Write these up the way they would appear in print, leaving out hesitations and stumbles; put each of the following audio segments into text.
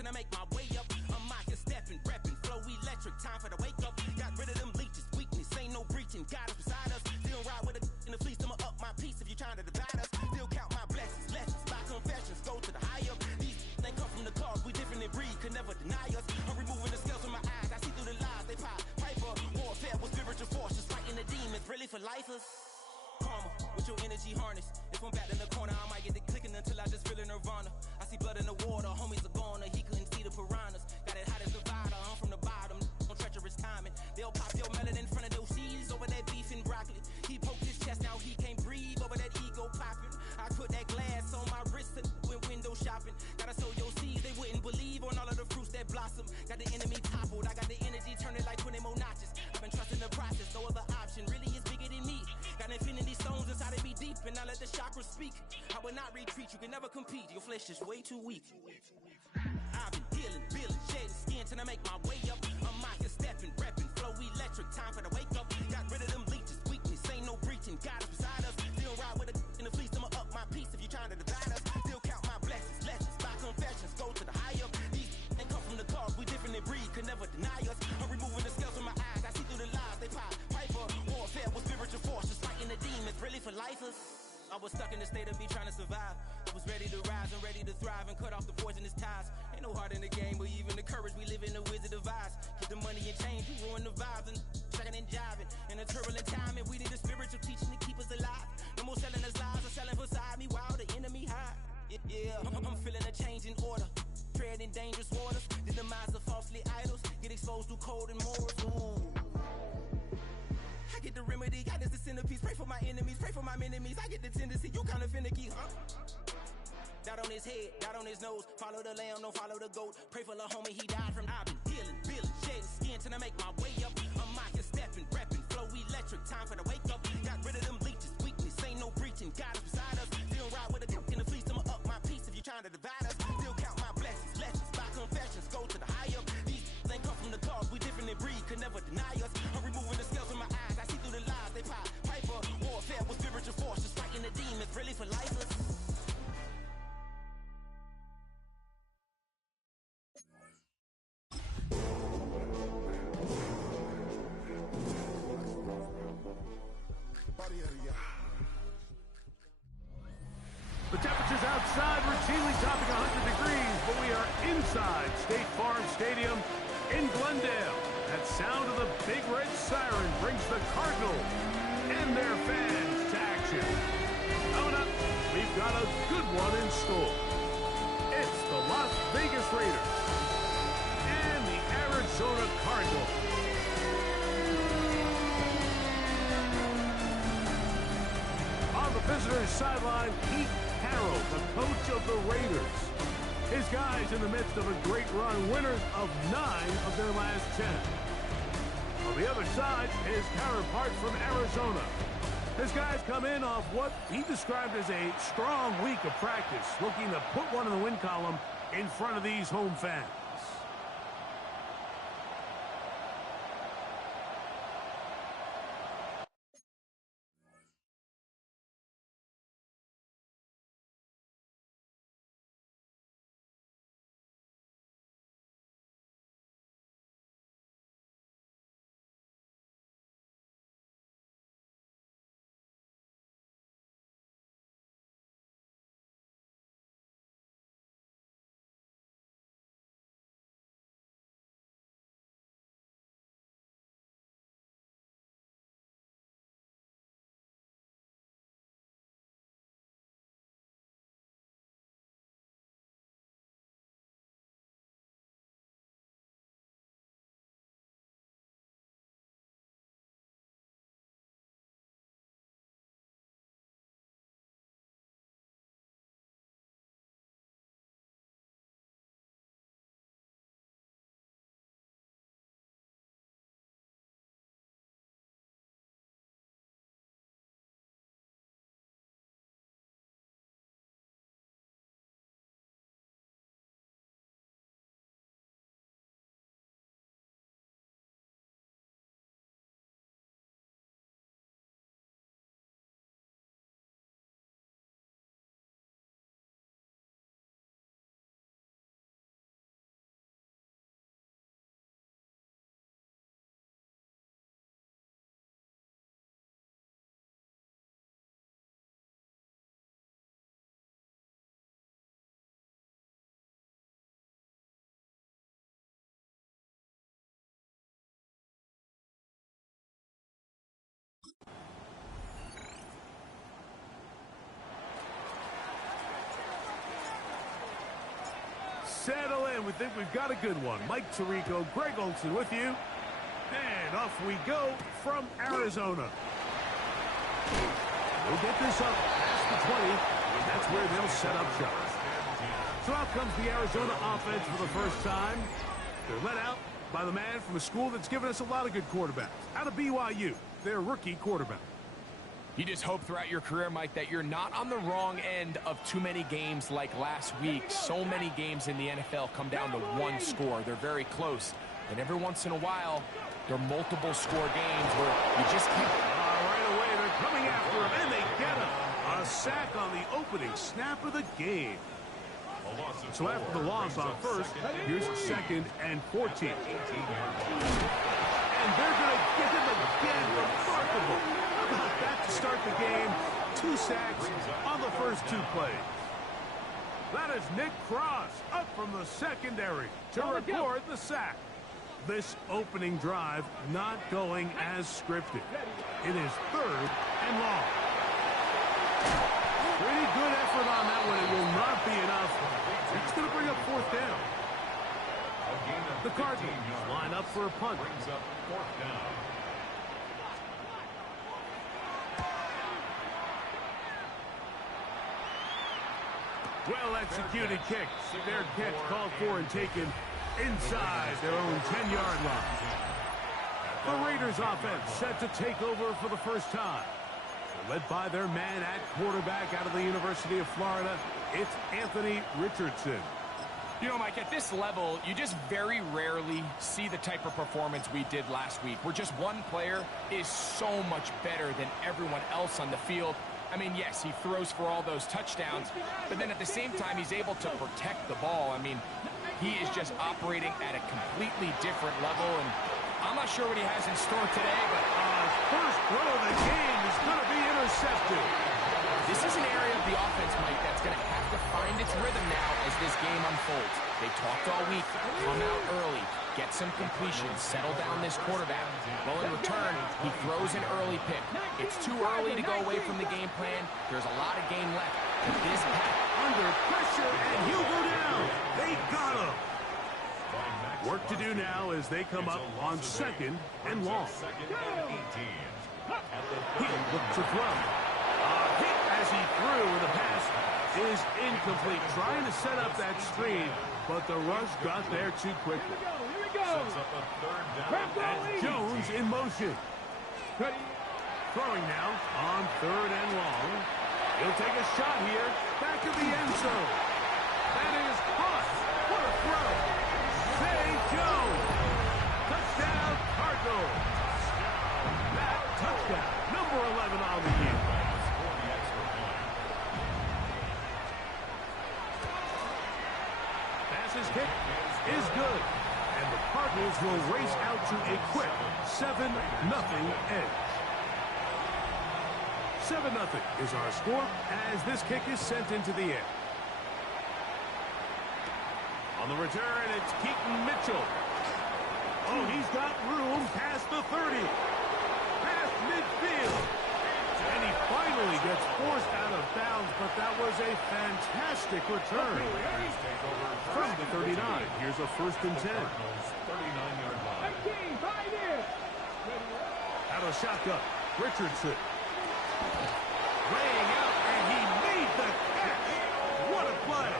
skin till I make my way up. I'm mocking, stepping, repping, flow electric. Time for the wake up. Got rid of them leeches, weakness, ain't no breaching. God is beside us. Still ride with a in the fleece. I'ma up my piece if you trying to divide us. Still count my blessings, lessons, my confessions. Go to the high up. These they come from the cause. We different in breed, could never deny us. I'm removing the scales from my eyes. I see through the lies they pop. Piper, warfare with spiritual forces, fighting the demons. Really for lifers. Karma, with your energy harness. If I'm back in the corner, I might get the clicking until I just feel a nirvana. I see blood in the water, homies are gone, he couldn't see the piranhas. Got it hot as Nevada, I'm from the bottom, on treacherous timing. They'll pop your melon in front of those seeds over that beef and broccoli. He poked his chest, now he can't breathe over that ego popping. I put that glass on my wrist and went window shopping. Gotta sow your seeds, they wouldn't believe on all of the fruits that blossom. Got the enemy toppled, I got the energy turning like 20 more notches. I've been trusting the process, no other option really is bigger than me. Got infinity stones inside of me deep, and I let the chakras speak. I will not retreat, you can never compete. Your flesh is way too weak. I've been healing, building, shedding skin till I make my way up. I'm mocking, stepping, repping, flow electric. Time for the wake up. Got rid of them leeches, weakness, ain't no breaching. God is beside us. Still ride with a in the fleece. I'ma up my piece if you trying to divide us. Still count my blessings, lessons, my confessions. Go to the high up. These ain't come from the cause. We different in breed, could never deny us. I'm removing the scales from my eyes. I see through the lies they pop. Piper, warfare with spiritual forces, fighting the demons. Really for lifers. I was stuck in the state of me trying to survive. I was ready to rise and ready to thrive and cut off the poisonous ties. Ain't no heart in the game, but even the courage we live in the Wizard of Oz. Get the money and change, we ruin the vibes and checking and jiving. In a turbulent time, and we need a spiritual teaching to keep us alive. No more selling us lies or selling beside me while the enemy hide. Yeah, I'm feeling a change in order. Treading dangerous waters. The demise of falsely idols. Get exposed through code and morals. Ooh. I get the remedy, God is the centerpiece. Pray for my enemies, pray for my enemies. I get the tendency, you kinda finicky, huh? Dot on his head, dot on his nose. Follow the lamb, don't follow the goat. Pray for the homie, he died from. I've been healing, building, shedding skin till I make my way up. I'm mocking, stepping, repping, flow electric. Time for the wake up. Got rid of them leeches, weakness, ain't no breaching. God is beside us. Still ride with a in the fleece. I'ma up my piece if you trying to divide us. Still count my blessings, lessons, my confessions. Go to the high up. These ain't come from the cause. We different in breed, could never deny us. I'm removing the scales from my eyes. I see through the lies they pop. Piper, warfare with spiritual forces, fighting the demons. Really for lifers. The temperatures outside routinely topping 100 degrees, but we are inside State Farm Stadium in Glendale. That sound of the big red siren brings the Cardinals and their fans to action. Coming up, we've got a good one in store. It's the Las Vegas Raiders and the Arizona Cardinals. On the visitors' sideline, Pete Carroll, the coach of the Raiders. His guys in the midst of a great run, winners of 9 of their last 10. On the other side is Karen Park from Arizona. His guys come in off what he described as a strong week of practice, looking to put one in the win column in front of these home fans. settle in. We think we've got a good one. Mike Tirico, Greg Olson with you. And off we go from Arizona. They'll get this up past the 20, and that's where they'll set up shop. So out comes the Arizona offense for the first time. They're led out by the man from a school that's given us a lot of good quarterbacks. Out of BYU, their rookie quarterback. You just hope throughout your career, Mike, that you're not on the wrong end of too many games like last week. So many games in the NFL come down to one score. They're very close. And every once in a while, there are multiple score games where you just can't. Right away, they're coming after him, and they get him. A sack on the opening snap of the game. So after the loss on first, here's 2nd and 14. And they're going to get him again. Remarkable. How about that to start the game? 2 sacks on the first 2 plays. That is Nick Cross up from the secondary to record the sack. This opening drive not going as scripted. It is 3rd and long. Pretty good effort on that one. It will not be enough. It's going to bring up 4th down. The Cardinals line up for a punt. Well executed kick. Their catch called for and taken inside their own 10-yard line. The Raiders offense set to take over for the first time. Led by their man at quarterback out of the University of Florida, it's Anthony Richardson. You know, Mike, at this level, you just very rarely see the type of performance we did last week, where just one player is so much better than everyone else on the field. I mean, yes, he throws for all those touchdowns, but then at the same time, he's able to protect the ball. I mean, he is just operating at a completely different level, and I'm not sure what he has in store today, but first throw of the game is going to be intercepted. This is an area of the offense, Mike, that's going to have to find its rhythm now as this game unfolds. They talked all week, come out early, get some completions, settle down this quarterback. Well, in return, he throws an early pick. It's too early to go away from the game plan. There's a lot of game left. But this under pressure, and he'll go down. They got him. Work to do now as they come up on 2nd and long. He looks to throw. Hit as he threw, and the pass is incomplete. Trying to set up that screen, but the rush got there too quickly. And Jones in motion. Throwing now on 3rd and long. He'll take a shot here. Back of the end zone. That is caught. What a throw. Zay Jones. Touchdown, Cardinals. That touchdown, number 11 on the year. Passes kick is good. And the Cardinals will race out to a quick 7-0 edge. 7-0 is our score as this kick is sent into the air. On the return, it's Keaton Mitchell. Oh, he's got room past the 30. Past midfield. And he finally gets forced out of bounds, but that was a fantastic return. From the 39, here's a 1st and 10. Out of shotgun, Richardson. Laying out, and he made the catch. What a play.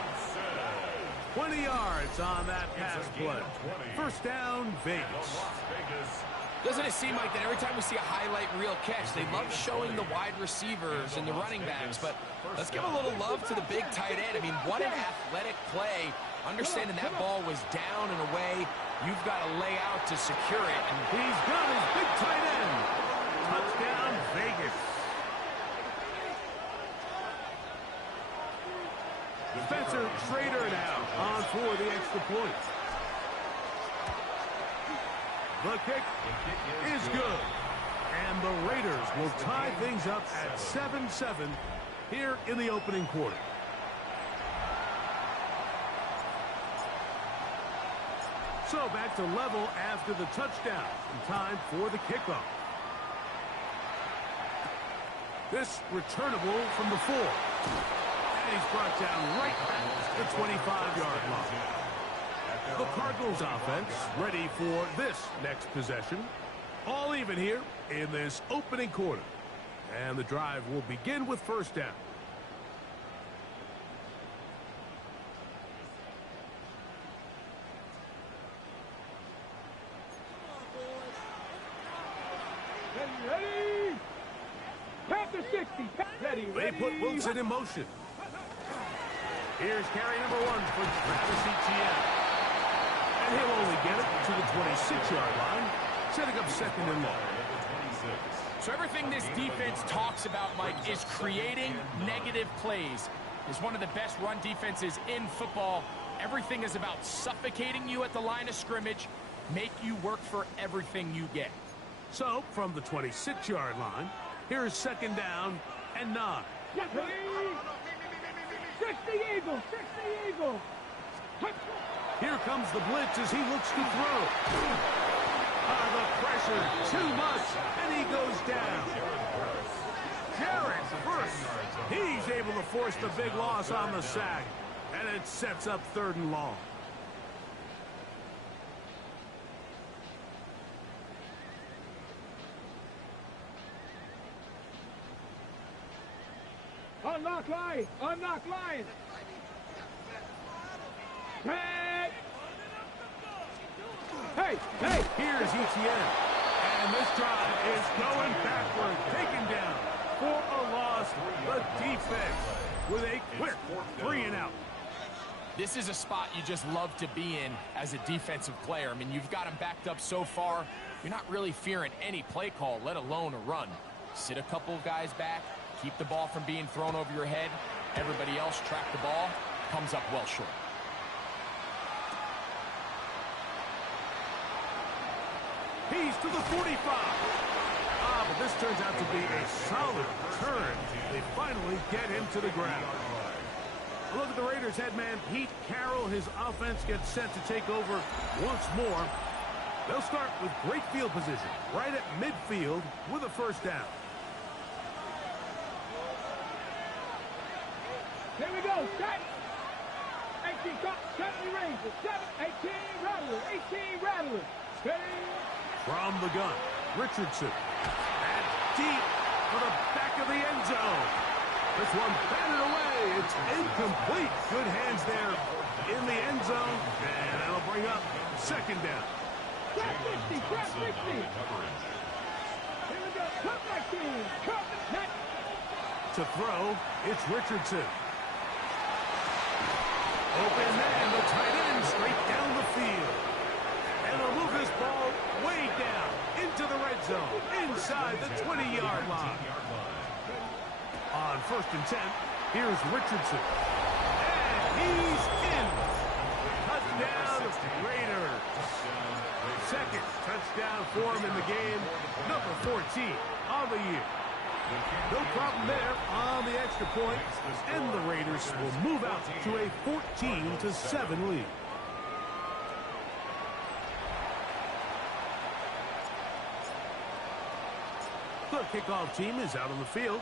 20 yards on that pass play. 1st down, Vegas. Doesn't it seem like that every time we see a highlight reel catch, they love showing the wide receivers and the running backs, but let's give a little love to the big tight end. I mean, what an athletic play. Understanding that ball was down and away, you've got to lay out to secure it. And he's got his big tight end. Touchdown, Vegas. Spencer Schrader now on for the extra point. The kick is good. And the Raiders will tie things up at 7-7 here in the opening quarter. So back to level after the touchdown. In time for the kickoff. This returnable from the 4. And he's brought down right at the 25-yard line. The Cardinals offense ready for this next possession. All even here in this opening quarter. And the drive will begin with first down. Ready! Panther 60. Ready. They put Wilson in motion. Here's carry number 1 for Travis Etienne. And he'll only get it to the 26-yard line, setting up second and long. So everything this defense talks about, Mike, is creating negative plays. It's one of the best run defenses in football. Everything is about suffocating you at the line of scrimmage, make you work for everything you get. So, from the 26-yard line, here's second down and 9. Ready? 60 Eagles. 60 Eagles. Here comes the blitz as he looks to throw. The pressure, too much, and he goes down. Jarrett first. He's able to force the big loss on the sack, and it sets up third and long. Unlock line. Unlock line. Hey, here's Etienne. And this drive is going backward, taken down for a loss. The defense with a quick 3 and out. This is a spot you just love to be in as a defensive player. I mean, you've got him backed up so far, you're not really fearing any play call, let alone a run. Sit a couple of guys back, keep the ball from being thrown over your head. Everybody else track the ball, comes up well short. He's to the 45. But this turns out to be a solid turn. They finally get him to the ground. A look at the Raiders head man, Pete Carroll. His offense gets set to take over once more. They'll start with great field position, right at midfield with a first down. Here we go. Set. 18 cut. 70 Rangers. 18 Rattlers. 18 Rattlers. Ready. From the gun, Richardson. And deep for the back of the end zone. This one batted away. It's incomplete. Good hands there in the end zone. And that'll bring up second down. Trap 50. Trap 50. Here we go. Cut 19. Cut 19. To throw, it's Richardson. Open man, the tight end straight down the field. And they'll move this ball way down into the red zone, inside the 20-yard line. On first and 10, here's Richardson. And he's in. Touchdown, Raiders. Second touchdown for him in the game, number 14 on the year. No problem there on the extra point, and the Raiders will move out to a 14-7 lead. The kickoff team is out on the field,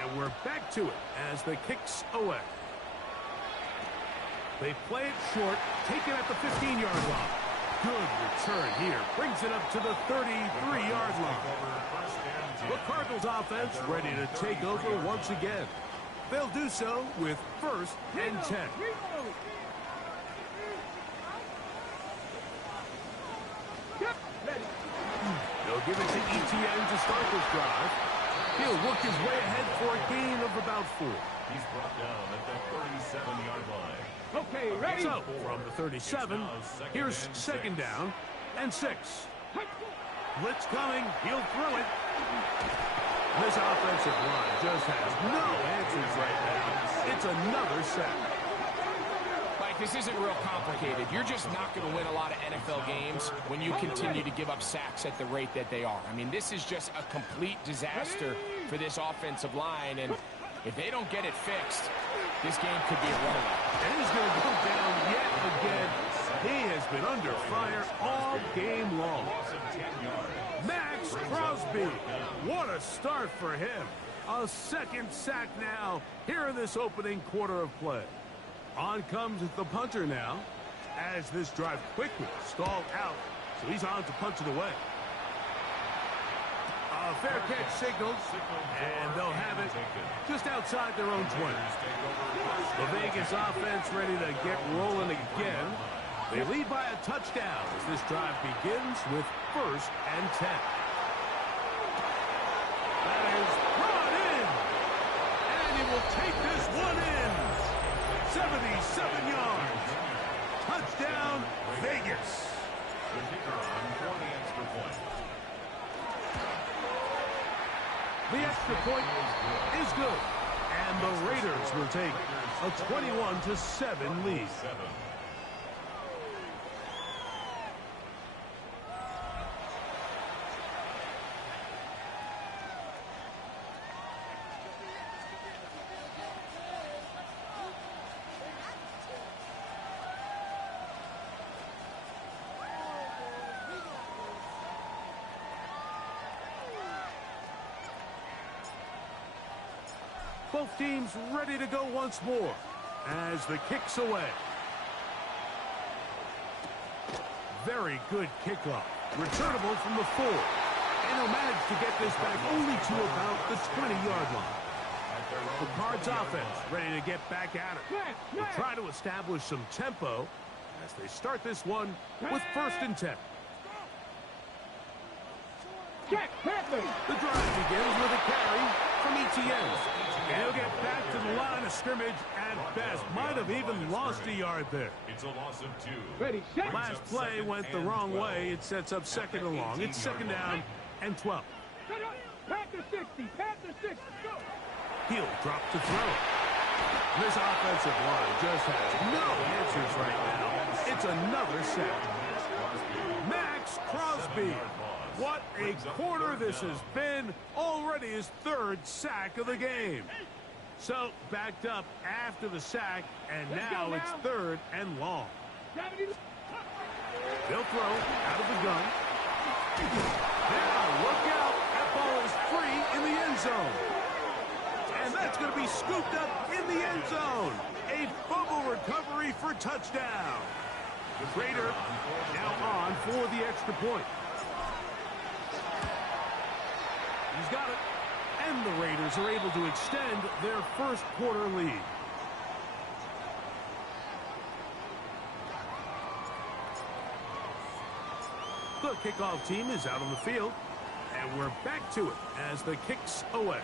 and we're back to it as the kick's away. They play it short, taken at the 15-yard line. Good return here, brings it up to the 33-yard line. The Cardinals offense ready to take over once again. They'll do so with first and 10. They'll give it to Etienne to start this drive. He'll work his way ahead for a gain of about 4. He's brought down at the 37-yard line. Okay, ready? So, from the 37, here's second down and 6. Blitz coming. He'll throw it. This offensive line just has no answers right now. It's another sack. Mike, this isn't real complicated. You're just not going to win a lot of NFL games when you continue to give up sacks at the rate that they are. I mean, this is just a complete disaster for this offensive line, and if they don't get it fixed, this game could be a runaway. And he's going to go down yet again. He has been under fire all game long. Max Crosby. What a start for him. A second sack now here in this opening quarter of play. On comes the punter now. as this drive quickly stalled out, so he's on to punch it away. A fair catch signals, and they'll have it just outside their own 20. The Vegas offense ready to get rolling again. They lead by a touchdown as this drive begins with 1st and 10. That is brought in, and he will take this one in. 77 yards. Touchdown, Vegas. The kicker on for the extra point. The extra point is good, and the Raiders will take a 21-7 lead. Both teams ready to go once more as the kick's away. Very good kickoff. Returnable from the 4. And he'll manage to get this back only to about the 20-yard line. The Cards offense ready to get back at it. They'll try to establish some tempo as they start this one with 1st and 10. The drive begins with a carry from Etienne. And he'll get back to the line of scrimmage at best. Might have even lost a yard there. It's a loss of 2. Ready, set. Last play went the wrong way. It sets up 2nd and long. It's 2nd down and 12. Panther 60, Panther 60, go. He'll drop to throw. This offensive line just has no answers right now. It's another sack. Max Crosby. What a quarter this has been. Already his 3rd sack of the game. So backed up after the sack, and now it's 3rd and long. They'll throw out of the gun. Now look out. That ball is free in the end zone. And that's going to be scooped up in the end zone. A fumble recovery for touchdown. The Raiders now on for the extra point. He's got it. And the Raiders are able to extend their 1st quarter lead. The kickoff team is out on the field. And we're back to it as the kick's away.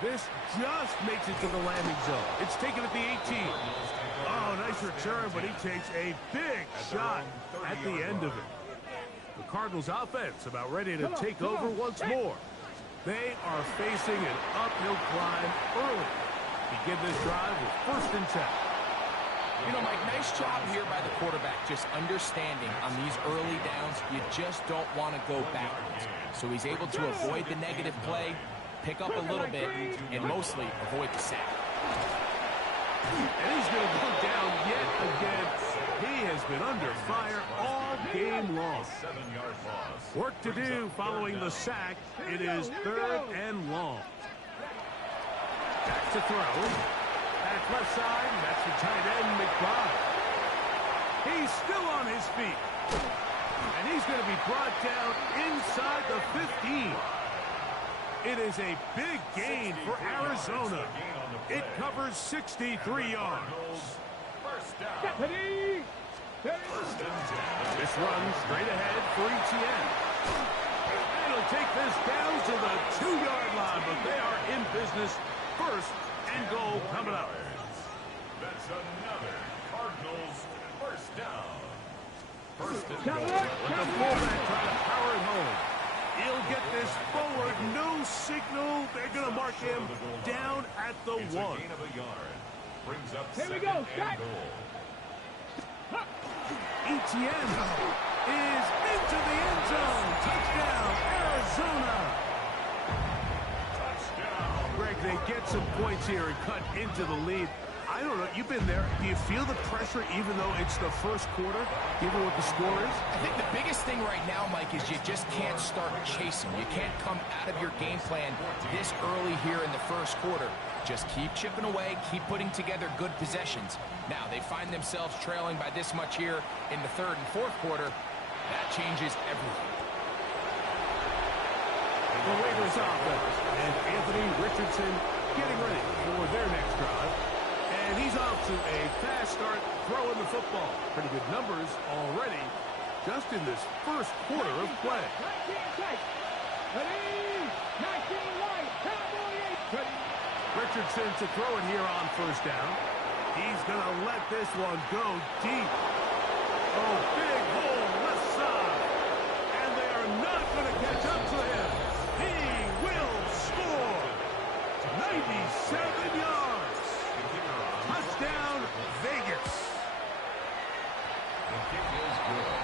This just makes it to the landing zone. It's taken at the 18. Oh, nice return, but he takes a big shot at the end of it. The Cardinals offense about ready to take over once more. They are facing an uphill climb early. Begin this drive with 1st and 10. You know, Mike, nice job here by the quarterback, just understanding on these early downs, you just don't want to go backwards. So he's able to avoid the negative play, pick up a little bit, and mostly avoid the sack. And he's going to go down yet again. He has been under fire all game long. 7-yard loss. Work to do following the sack. It is 3rd and long. Back to throw. Back left side. That's the tight end, McBride. He's still on his feet. And he's going to be brought down inside the 15. It is a big gain for Arizona. It covers 63 yards. This runs straight ahead for Etienne. And he'll take this down to the 2-yard line, but they are in business. 1st and goal coming up. That's another Cardinals 1st down. 1st and Count goal. it, With the count it. fullback trying to power it home. He'll get this forward. No signal. They're going to mark him down at the It's 1. a gain of a yard. Brings up Here we 2nd go, and set. goal. Etienne is into the end zone. Touchdown, Arizona. Touchdown. Greg, they get some points here and cut into the lead. I don't know. You've been there. Do you feel the pressure even though it's the 1st quarter, given what the score is? I think the biggest thing right now, Mike, is you just can't start chasing. You can't come out of your game plan this early here in the 1st quarter. Just keep chipping away, keep putting together good possessions. Now, they find themselves trailing by this much here in the third and fourth quarter. That changes everything. The Raiders offense and Anthony Richardson getting ready for their next drive. And he's off to a fast start throwing the football. Pretty good numbers already just in this first quarter of play. 19 tight. Ready? 19 wide. Cowboy 8. Richardson to throw it here on first down. He's going to let this one go deep. Oh, big hole left side. And they are not going to catch up to him. He will score. 97 yards. Touchdown, Vegas. The kick is good.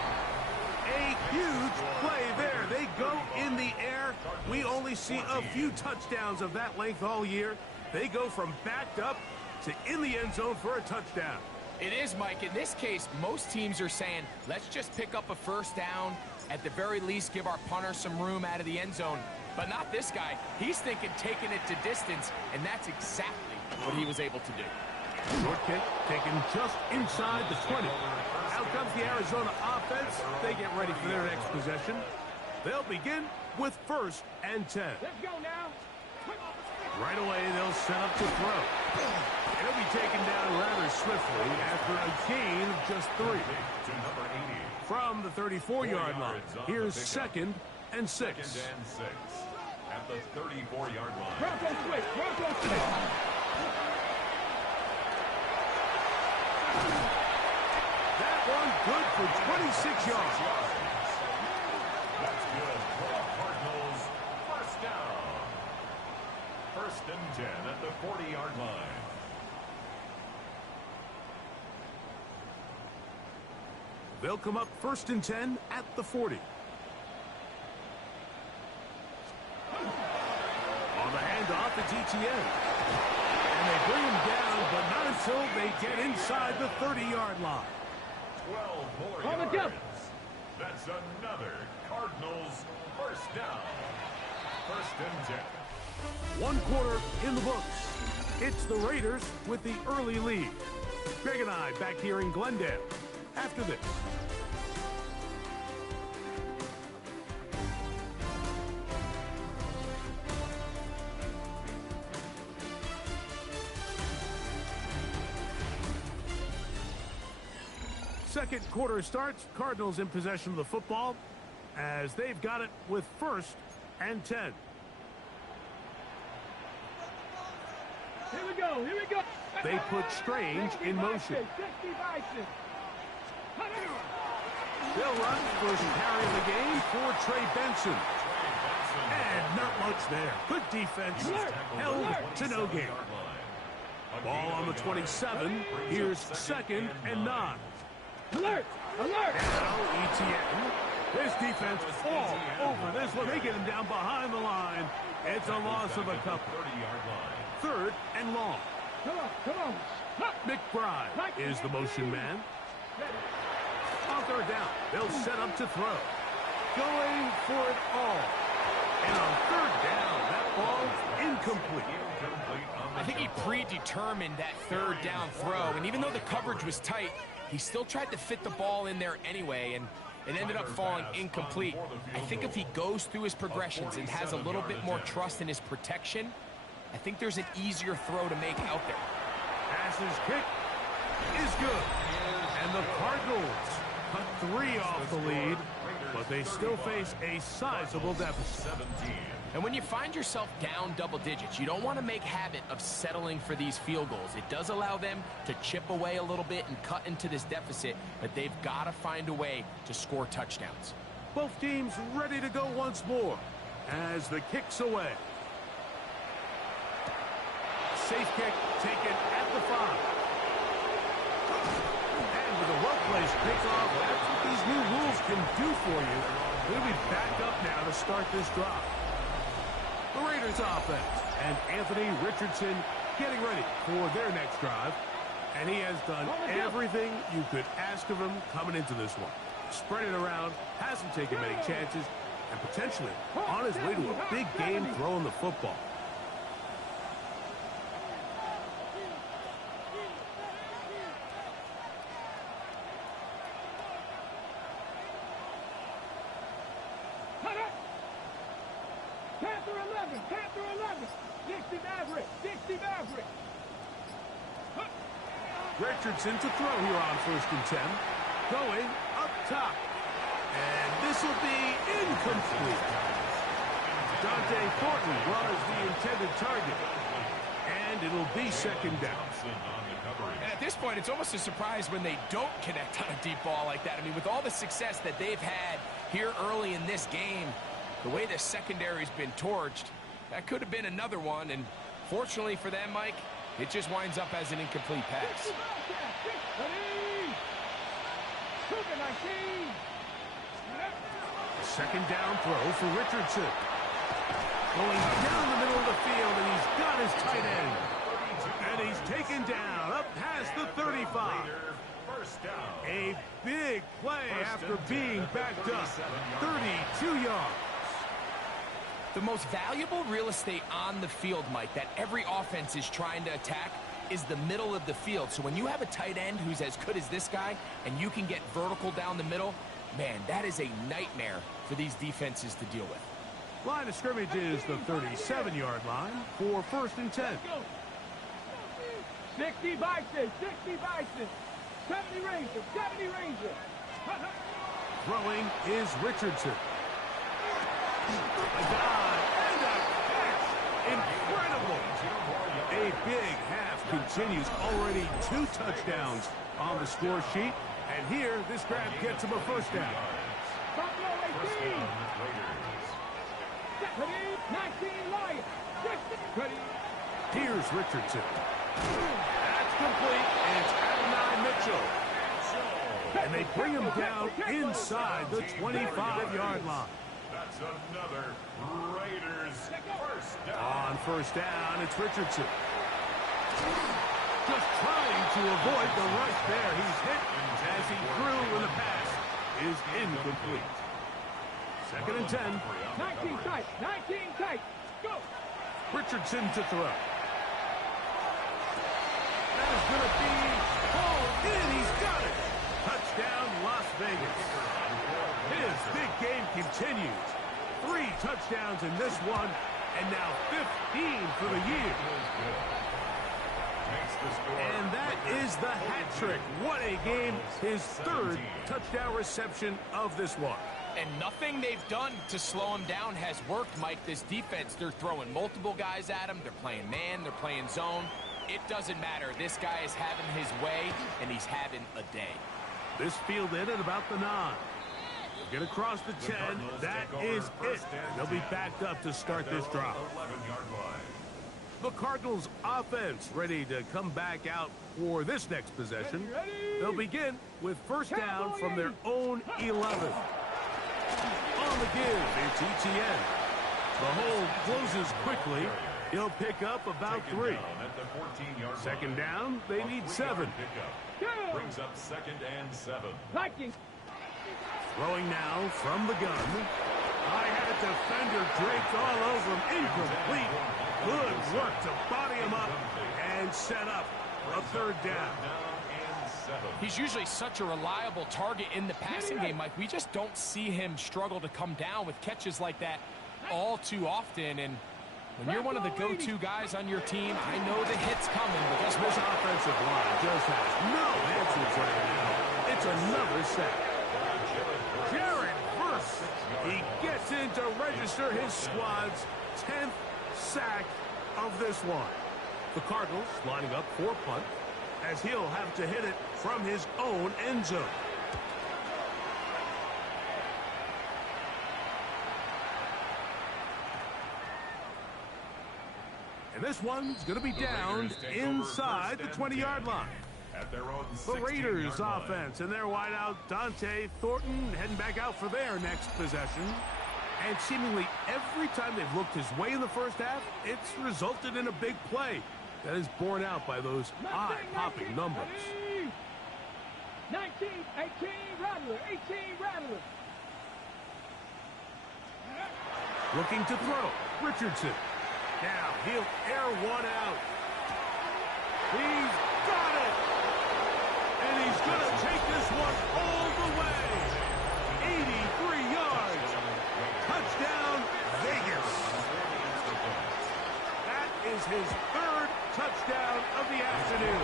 A huge play there. They go in the air. We only see a few touchdowns of that length all year. They go from backed up to in the end zone for a touchdown. It is, Mike. In this case, most teams are saying, let's just pick up a first down. At the very least, give our punter some room out of the end zone. But not this guy. He's thinking taking it to distance, and that's exactly what he was able to do. Short kick taken just inside the 20. Out comes the Arizona offense. They get ready for their next possession. They'll begin with 1st and 10. Let's go now. Right away, they'll set up to throw. It'll be taken down rather swiftly after a gain of just 3. To number 80. From the 34-yard line, here's 2nd and 6. 2nd and 6. At the 34-yard line. Bronco switch. Bronco switch. That one good for 26 yards. That's good for the Cardinals. First down. 1st and 10 at the 40-yard line. They'll come up 1st and 10 at the 40. On the handoff, it's ETN. And they bring him down, but not until they get inside the 30-yard line. 12 more On the yards. jump. That's another Cardinals first down. 1st and 10. 1 quarter in the books. It's the Raiders with the early lead. Greg and I back here in Glendale after this. Second quarter starts. Cardinals in possession of the football as they've got it with 1st and 10. Here we go. Here we go. They put Strange in motion. 60 Bison. They'll run first carry of the game for Trey Benson. And not much there. Good defense. Held to no gain. Ball on the 27. Here's 2nd and 9. Alert! Alert! Now ETN. This defense all over this one. They get him down behind the line. It's a loss of a couple. 30-yard line. 3rd and long. Come on, come on. McBride is the motion man. On 3rd down, they'll set up to throw. Going for it all. And on 3rd down, that ball's incomplete. I think he predetermined that 3rd down throw, and even though the coverage was tight, he still tried to fit the ball in there anyway, and it ended up falling incomplete. I think if he goes through his progressions and has a little bit more trust in his protection, I think there's an easier throw to make out there. Pass's kick is good. And the Cardinals cut 3 off the lead, but they still face a sizable deficit. 17. And when you find yourself down double digits, you don't want to make habit of settling for these field goals. It does allow them to chip away a little bit and cut into this deficit, but they've got to find a way to score touchdowns. Both teams ready to go once more as the kick's away. Safe kick taken at the 5. And with a well-placed kickoff, that's what these new rules can do for you. They'll be back up now to start this drive. The Raiders offense and Anthony Richardson getting ready for their next drive. And he has done everything you could ask of him coming into this one. Spread it around, hasn't taken many chances, and potentially on his way to a big game throwing the football. 60 Maverick. Richardson to throw here on 1st and 10. Going up top. And this will be incomplete. Dante Thornton was the intended target. And it'll be 2nd down. And at this point, it's almost a surprise when they don't connect on a deep ball like that. I mean, with all the success that they've had here early in this game, the way the secondary's been torched, that could have been another one. And fortunately for them, Mike, it just winds up as an incomplete pass. 2nd down throw for Richardson. Going down the middle of the field, and he's got his tight end. And he's taken down up past the 35. A big play after being backed up. 32 yards. The most valuable real estate on the field, Mike, that every offense is trying to attack is the middle of the field. So when you have a tight end who's as good as this guy and you can get vertical down the middle, man, that is a nightmare for these defenses to deal with. Line of scrimmage is the 37-yard line for 1st and 10. 60 Bison, 60 Bison. 70 Rangers, 70 Rangers. Throwing is Richardson. A dive and a catch. Incredible. A big half continues. Already 2 touchdowns on the score sheet. And here, this grab gets him a 1st down. Buffalo 18. 19 Lions. Ready. Here's Richardson. That's complete, and it's Adonai Mitchell. And they bring him down inside the 25-yard line. That's another Raiders 1st down. On 1st down, it's Richardson. Just trying to avoid the rush there. He's hit as he threw when the pass is incomplete. 2nd and 10. 19 tight, 19 tight. Go. Richardson to throw. That is going to be hauled in. He's got it. Touchdown, Las Vegas. His big game continues. 3 touchdowns in this one, and now 15 for the year. And that is the hat trick. What a game. His 3rd touchdown reception of this one. And nothing they've done to slow him down has worked, Mike. This defense, they're throwing multiple guys at him. They're playing man. They're playing zone. It doesn't matter. This guy is having his way, and he's having a day. This fielded at about the 9. Get across the 10. That is it. They'll be backed up to start this drive. The Cardinals offense ready to come back out for this next possession. They'll begin with 1st down from their own 11. On the give, it's ETN. The hold closes quickly. He'll pick up about 3. 2nd down, they need 7. Brings up 2nd and 7. Throwing now from the gun. I had a defender draped all over him. Incomplete. Good work to body him up and set up a 3rd down. He's usually such a reliable target in the passing game, Mike. We just don't see him struggle to come down with catches like that all too often. And when you're one of the go-to guys on your team, I know the hit's coming, but This offensive line just has no answers right now. It's another sack. Jared Verse. He gets in to register his squad's 10th sack of this one. The Cardinals lining up for punt, as he'll have to hit it from his own end zone. And this one's going to be down inside the 20-yard line. At their own The Raiders offense and their wideout Dante Thornton heading back out for their next possession. And seemingly every time they've looked his way in the first half, it's resulted in a big play that is borne out by those eye-popping numbers. 19, 18, Rattler, 18, Rattler. Looking to throw, Richardson. Now he'll air one out. He's got it! And he's going to take this one all the way. 83 yards. Touchdown, Vegas. That is his third touchdown of the afternoon.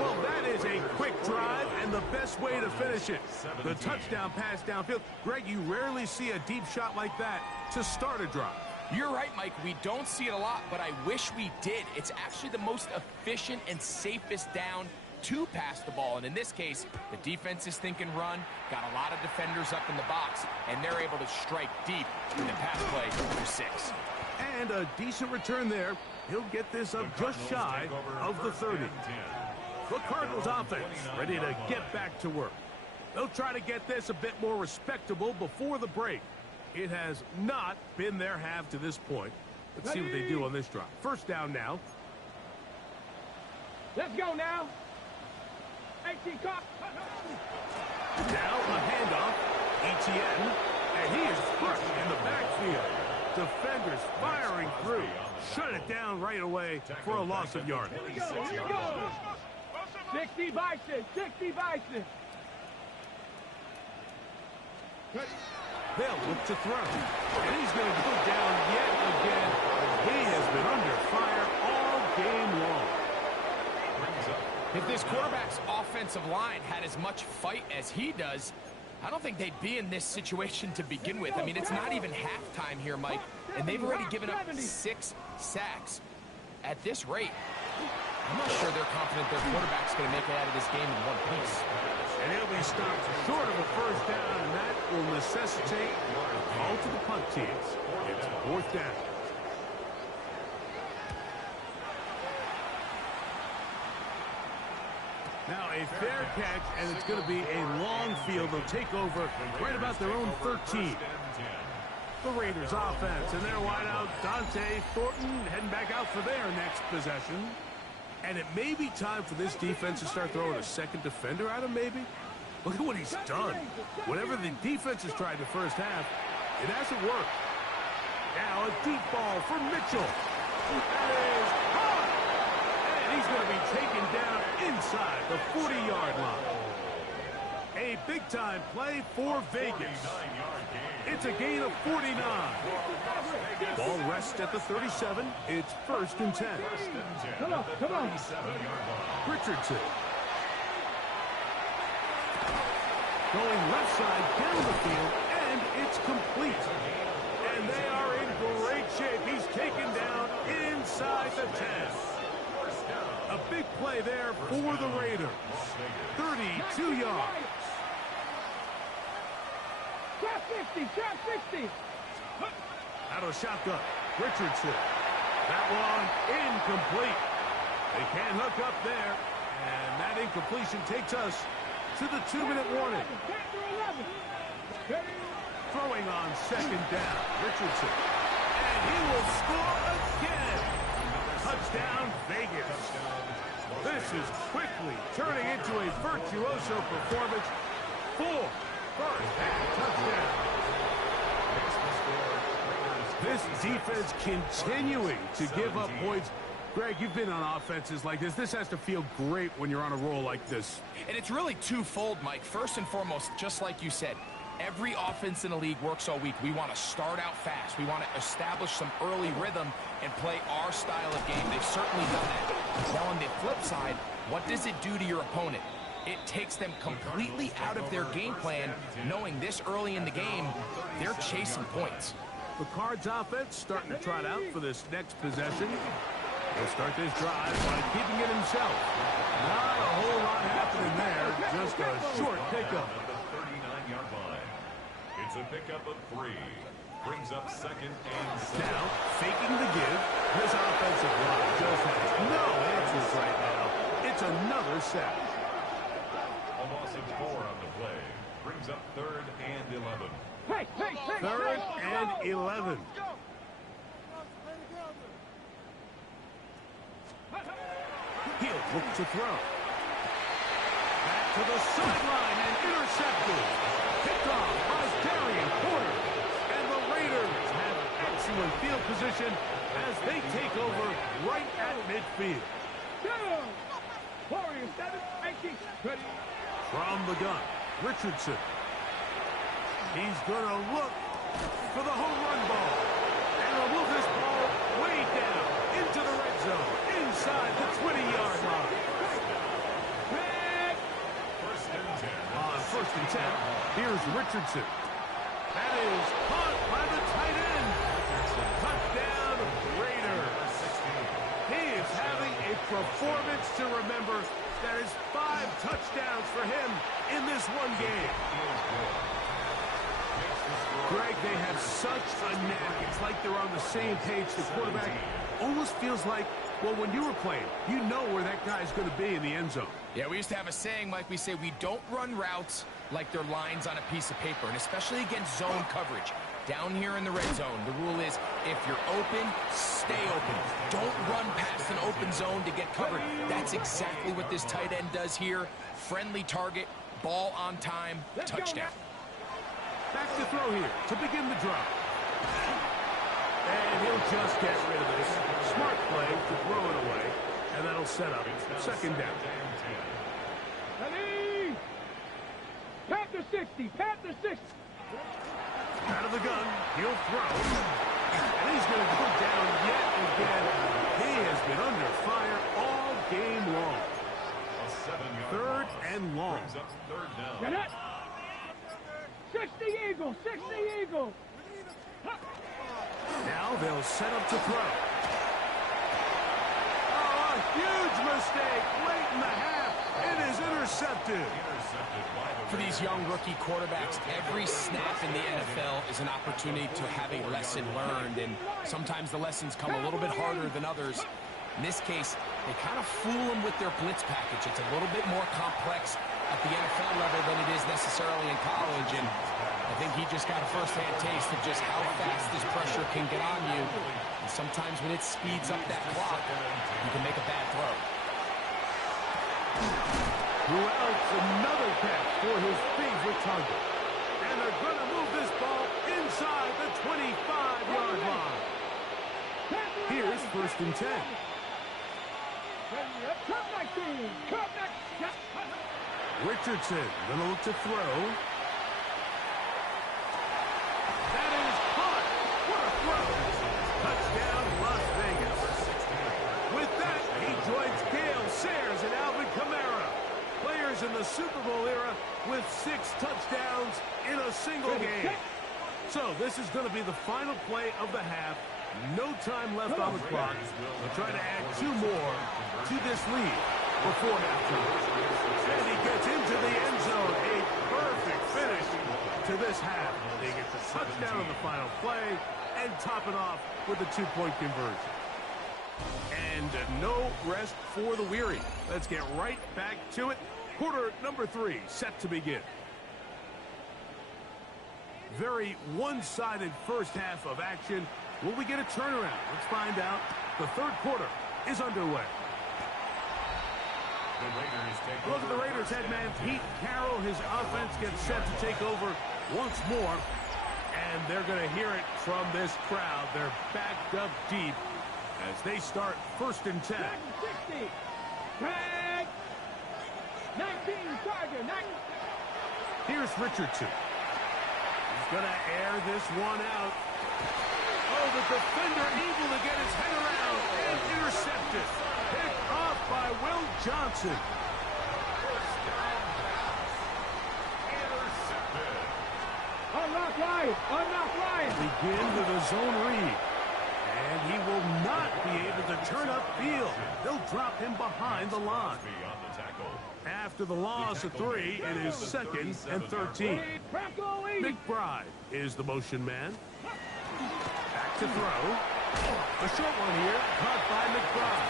Well, that is a quick drive and the best way to finish it. The touchdown pass downfield. Greg, you rarely see a deep shot like that to start a drive. You're right, Mike. We don't see it a lot, but I wish we did. It's actually the most efficient and safest down to pass the ball. And in this case, the defense is thinking run, got a lot of defenders up in the box, and they're able to strike deep in the pass play for 6. And a decent return there. He'll get this up just shy of the 30. The Cardinals offense ready to get back to work. They'll try to get this a bit more respectable before the break. It has not been their half to this point. Let's see what they do on this drive. First down now. Let's go now. 18 caught. Now a handoff. Etienne. And he is crushed in the backfield. Defenders firing through. Shut it down right away for a loss of yardage. 60 Bison. 60 Bison. They'll look to throw. And he's going to go down yet again. He has been under fire all game long. If this quarterback's offensive line had as much fight as he does, I don't think they'd be in this situation to begin with. I mean, it's not even halftime here, Mike, and they've already given up 6 sacks. At this rate, I'm not sure they're confident their quarterback's going to make it out of this game in one piece. And he'll be stopped short of a first down, and that will necessitate a call to the punt teams. It's 4th down. Now a fair catch, and it's going to be a long field. They'll take over right about their own 13. The Raiders offense, and their wideout, Dante Thornton, heading back out for their next possession. And it may be time for this defense to start throwing a second defender at him, maybe. Look at what he's done. Whatever the defense has tried the first half, it hasn't worked. Now a deep ball for Mitchell. That is hot. And he's going to be taken down inside the 40-yard line. A big-time play for Vegas. It's a gain of 49. Ball rests at the 37. It's 1st and 10. Come on, come on. Richardson. Going left side down the field, and it's complete. And they are in great shape. He's taken down inside the 10. A big play there for the Raiders. 32 yards. Trap 60, trap 60. Out of shotgun. Richardson. That one incomplete. They can't hook up there. And that incompletion takes us to the 2-minute warning. Throwing on 2nd down. Richardson. And he will score again. Touchdown, Vegas. This is quickly turning into a virtuoso performance. 4 first-half touchdowns. This defense continuing to give up points. Greg, you've been on offenses like this. This has to feel great when you're on a roll like this. And it's really twofold, Mike. First and foremost, just like you said, every offense in the league works all week. We want to start out fast. We want to establish some early rhythm and play our style of game. They've certainly done that. Now, on the flip side, what does it do to your opponent? It takes them completely out of their game plan, knowing this early in the game, they're chasing points. The Cards offense starting to trot out for this next possession. He'll start this drive by keeping it himself. Not a whole lot happening there. Just a short pickup. The 39-yard line. It's a pickup of 3. Brings up 2nd and 7. Now, faking the give. This offensive line just has no answers right now. It's another sack. A loss of 4 on the play. Brings up 3rd and 11. Hey, hey, hey. 3rd and 11. He'll look to throw. Back to the sideline and intercepted. Picked off by Darian Porter. And the Raiders have excellent field position as they take over right at midfield. Warriors 7, 18, ready. From the gun, Richardson. He's going to look for the home run ball. And will this ball 10. Here's Richardson. That is caught by the tight end. Touchdown, Raiders. He is having a performance to remember. That is 5 touchdowns for him in this one game. Greg, they have such a knack. It's like they're on the same page. The quarterback almost feels like, well, when you were playing, you know where that guy's going to be in the end zone. Yeah, we used to have a saying, Mike, we say we don't run routes like they're lines on a piece of paper, and especially against zone coverage. Down here in the red zone, the rule is if you're open, stay open. Don't run past an open zone to get covered. That's exactly what this tight end does here. Friendly target, ball on time, touchdown. Back to throw here to begin the drive. And he'll just get rid of this. Smart play to throw it away. And that'll set up second down. Ready? Panther 60, Panther 60. Out of the gun, he'll throw. And he's going to go down yet again. He has been under fire all game long. 3rd and long. Get it? 60 Eagles, 60 Eagles. Now they'll set up to throw. Oh, a huge mistake late in the half. It is intercepted. For these young rookie quarterbacks, every snap in the NFL is an opportunity to have a lesson learned, and sometimes the lessons come a little bit harder than others. In this case, they kind of fool them with their blitz package. It's a little bit more complex at the NFL level than it is necessarily in college, and I think he just got a first-hand taste of just how fast this pressure can get on you. And sometimes when it speeds up that clock, you can make a bad throw. Who else? Another catch for his favorite target. And they're going to move this ball inside the 25-yard line. Here's 1st and 10. Richardson going to look to throw. That is caught. What a throw. Touchdown, Las Vegas. With that, he joins Gale Sayers and Alvin Kamara. Players in the Super Bowl era with 6 touchdowns in a single game. So this is going to be the final play of the half. No time left on the clock. They'll try to add 2 more to this lead before halftime. And he gets into the end zone. A perfect finish to this half. They get the touchdown on the final play and top it off with a 2-point conversion. And no rest for the weary. Let's get right back to it. Quarter number 3 set to begin. Very one-sided first half of action. Will we get a turnaround? Let's find out. The 3rd quarter is underway. Look at the Raiders head man Pete Carroll. His offense gets set to take over once more. And they're going to hear it from this crowd. They're backed up deep as they start 1st and 10. 60. Tag. 19, Tiger. 19. Here's Richardson. He's going to air this one out. Oh, the defender able to get his head around and intercepted. Picked off by Will Johnson. Unlock line. Unlock line. Begin with a zone read. And he will not be able to turn upfield. They'll drop him behind the line. After the loss of 3, it is 2nd and 13. McBride is the motion man. Back to throw. A short one here, caught by McBride.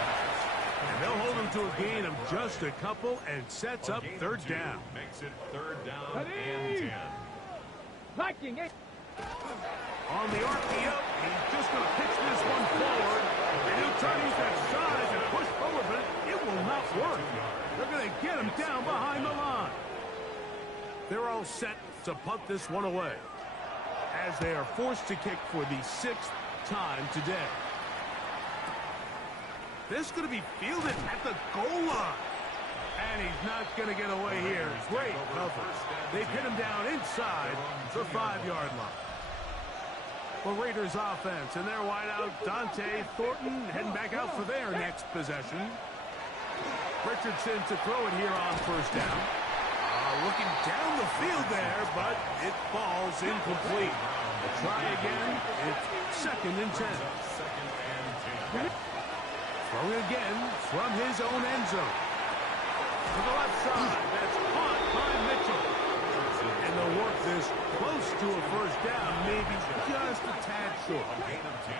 And they'll hold him to a gain of just a couple and sets up 3rd down. Makes it 3rd down and 10. Viking. On the RPO, he's just going to pitch this one forward. And he'll try to use that size and push forward, but it will not work. They're going to get him down behind the line. They're all set to punt this one away, as they are forced to kick for the 6th time today. This is going to be fielded at the goal line. And he's not going to get away here. Great cover. They pin him down inside the 5-yard line. The Raiders offense and their wideout, Dante Thornton, heading back out for their next possession. Richardson to throw it here on 1st down. looking down the field there, but it falls incomplete. Try again. It's 2nd and 10. Throwing again from his own end zone. To the left side. That's caught by Mitchell. And they'll work this close to a first down, maybe just a tad short. A gain of 10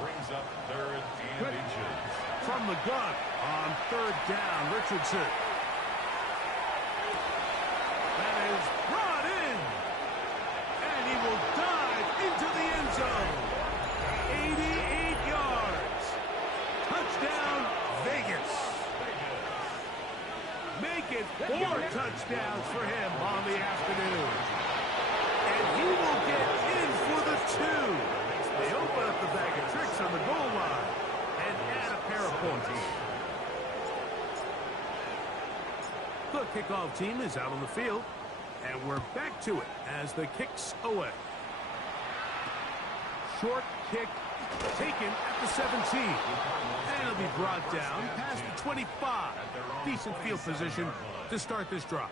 brings up 3rd and inches. From the gun on 3rd down, Richardson. That is brought in. And he will dive into the end zone. 88 yards. Touchdown, Vegas. Make it 4 touchdowns for him on the afternoon. And he will get in for the 2. They open up the bag of tricks on the goal line and add a pair of points. The kickoff team is out on the field, and we're back to it as the kick's away. Short kick taken at the 17. And it'll be brought down past the 25. Decent field position to start this drive.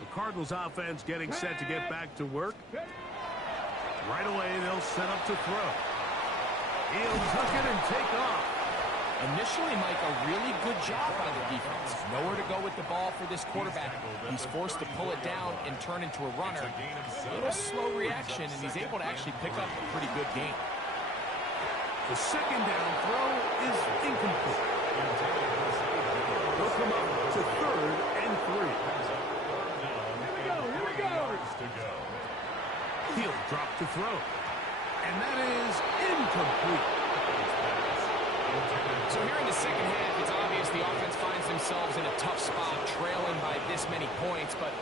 The Cardinals offense getting set to get back to work. Right away, they'll set up to throw. He'll tuck it and take off. Initially, Mike, a really good job by the defense. Nowhere to go with the ball for this quarterback. He's forced to pull it down and turn into a runner. A little slow reaction, and he's able to actually pick up a pretty good gain. The 2nd down throw is incomplete. They'll come up to 3rd and 3. Here we go. He'll drop to throw. And that is incomplete. So here in the 2nd half, it's obvious the offense finds themselves in a tough spot, trailing by this many points. But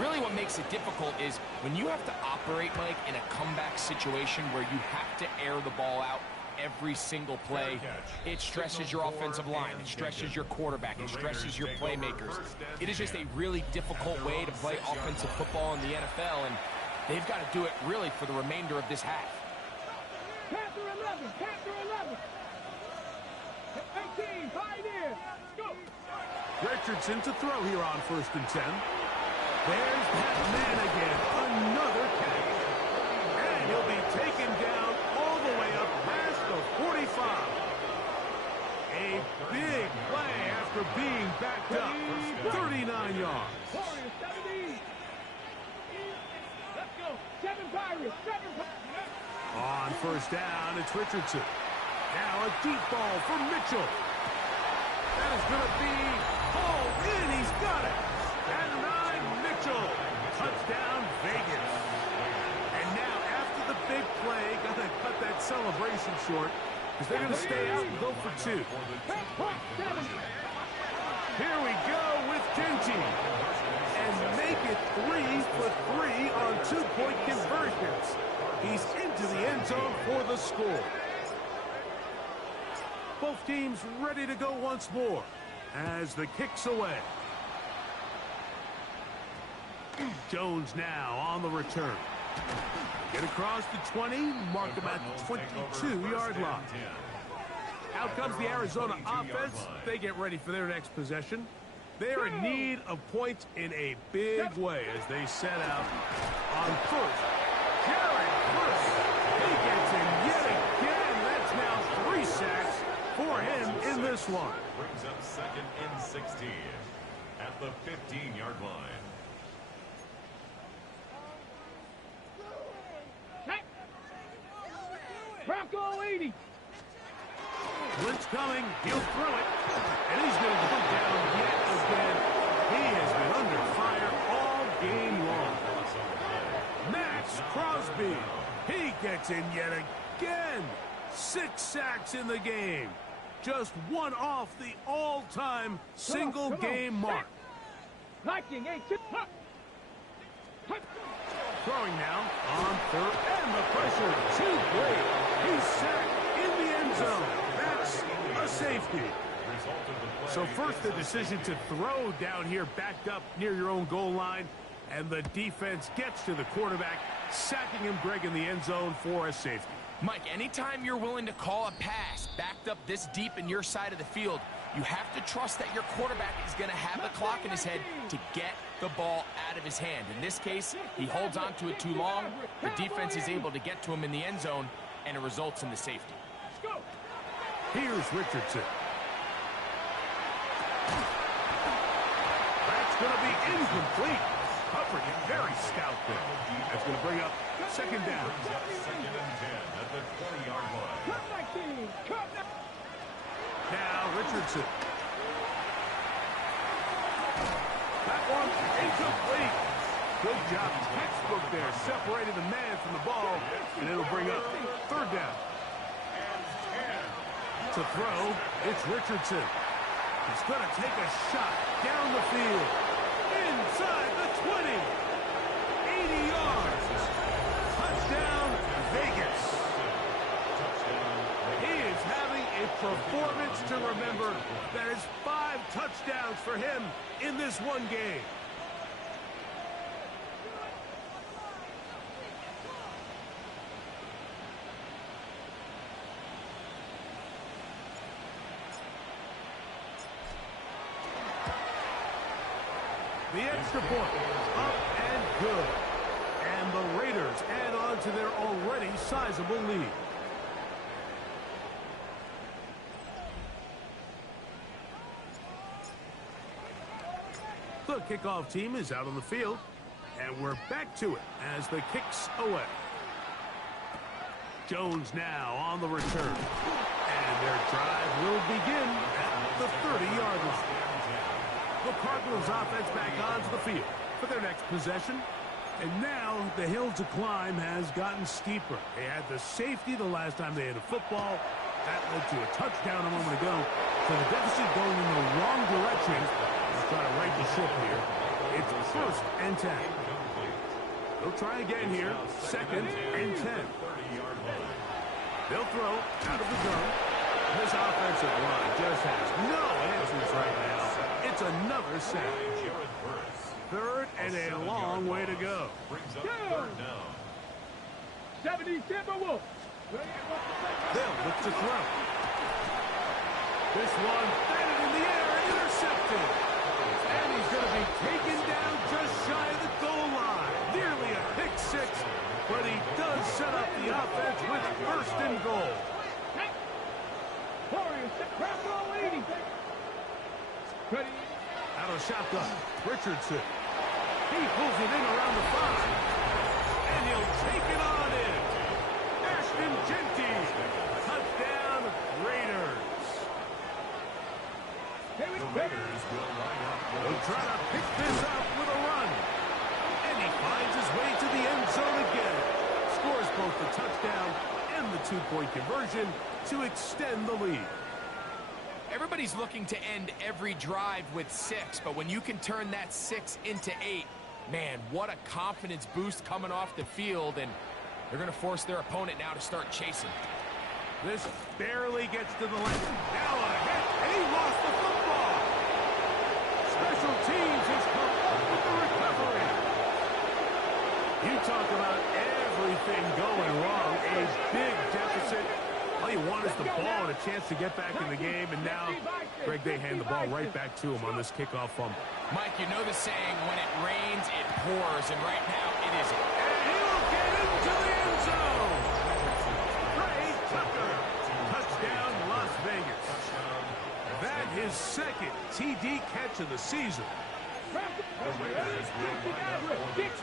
really what makes it difficult is when you have to operate, Mike, in a comeback situation where you have to air the ball out every single play. It stresses your offensive line. It stresses your quarterback. It stresses your playmakers. It is just a really difficult way to play offensive football in the NFL, and they've got to do it really for the remainder of this half. Panther 11. Panther 11. 18. Pioneer. Go. Richardson to throw here on 1st and 10. There's that man again. Another catch. And he'll be taken down all the way up past the 45. A big play after being backed up. 39 yards. Warriors 17. Let's go. 7 Pirates. 7 Pirates. On 1st down, it's Richardson. Now a deep ball for Mitchell. That is going to be hauled in. He's got it. And 9, Mitchell. Touchdown, Vegas. And now, after the big play, going to cut that celebration short because they're going to stay out and go for 2. Here we go with Genty. And make it 3 for 3 on 2-point conversions. He's into the end zone for the score. Both teams ready to go once more as the kick's away. Jones now on the return. Get across the 20, mark him at the 22-yard line. Out comes the Arizona offense. They get ready for their next possession. They are in need of points in a big way as they set out on 1st. Jared Verse, he gets in yet again. That's now 3 sacks for him in this one. Brings up 2nd and 16 at the 15-yard line. Bronco 80. Blitz coming. He'll throw it. And he's going to go down yet again. He has been under fire all game long. Max Crosby. He gets in yet again. 6 sacks in the game. Just one off the all-time single-game mark. Liking 8. Throwing now on 3rd. And the pressure too great. He's sacked in the end zone. That's a safety. So first the decision to throw down here backed up near your own goal line. And the defense gets to the quarterback, sacking him, Greg, in the end zone for a safety. Mike, anytime you're willing to call a pass backed up this deep in your side of the field, you have to trust that your quarterback is going to have the clock in his head to get the ball out of his hand. In this case, he holds on to it too long. The defense is able to get to him in the end zone, and it results in the safety. Here's Richardson. That's going to be incomplete. Coverage very stout there. That's going to bring up second down. Second and 10 at the 20-yard line. Now Richardson. That one incomplete. Good job. Textbook there. Separated the man from the ball. And it'll bring up third down. To throw, it's Richardson. He's going to take a shot down the field. Inside the 20. 80 yards. Touchdown, Vegas. He is having a performance to remember. That is 5 touchdowns for him in this one game. The extra point, up and good. And the Raiders add on to their already sizable lead. The kickoff team is out on the field, and we're back to it as the kick's away. Jones now on the return, and their drive will begin at the 30-yard line. The Cardinals offense back onto the field for their next possession. And now the hill to climb has gotten steeper. They had the safety the last time they had a football. That led to a touchdown a moment ago. So the deficit going in the wrong direction. Let's try to right the ship here. It's first and 10. They'll try again here. Second and 10. They'll throw out of the gun. This offensive line just has no answers right now. It's another sack. Third and a long way to go. Brings up third down. 70 Timberwolves. They'll look to throw. This one batted in the air and intercepted. And he's going to be taken down just shy of the goal line. Nearly a pick six, but he does set up the offense with first and goal. Out of shotgun, Richardson. He pulls it in around the 5. And he'll take it on in. Ashton Jeanty. Touchdown, Raiders. The Raiders will line up. They'll try to pick this up with a run. And he finds his way to the end zone again. Scores both the touchdown and the 2-point conversion to extend the lead. Everybody's looking to end every drive with 6, but when you can turn that 6 into 8, man, what a confidence boost coming off the field, and they're going to force their opponent now to start chasing. This barely gets to the line. Now a hit, and he lost the football. Special teams has come up with the recovery. You talk about everything going wrong. A big deficit. All you want is the ball and a chance to get back in the game, and now, Greg, they hand the ball right back to him on this kickoff fumble. Mike, you know the saying, when it rains, it pours, and right now it isn't. And he'll get into the end zone. Trey Tucker, touchdown Las Vegas. That his second TD catch of the season.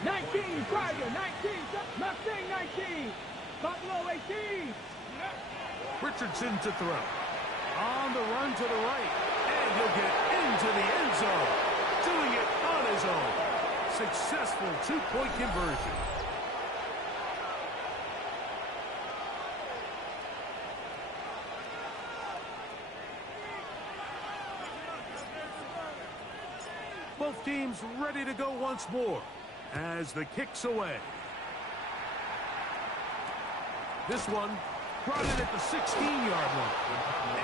19, Friday, 19, Mustang 19, Buffalo 18. Richardson to throw. On the run to the right. And he'll get into the end zone. Doing it on his own. Successful 2-point conversion. Both teams ready to go once more as the kick's away. This one brought in at the 16-yard line.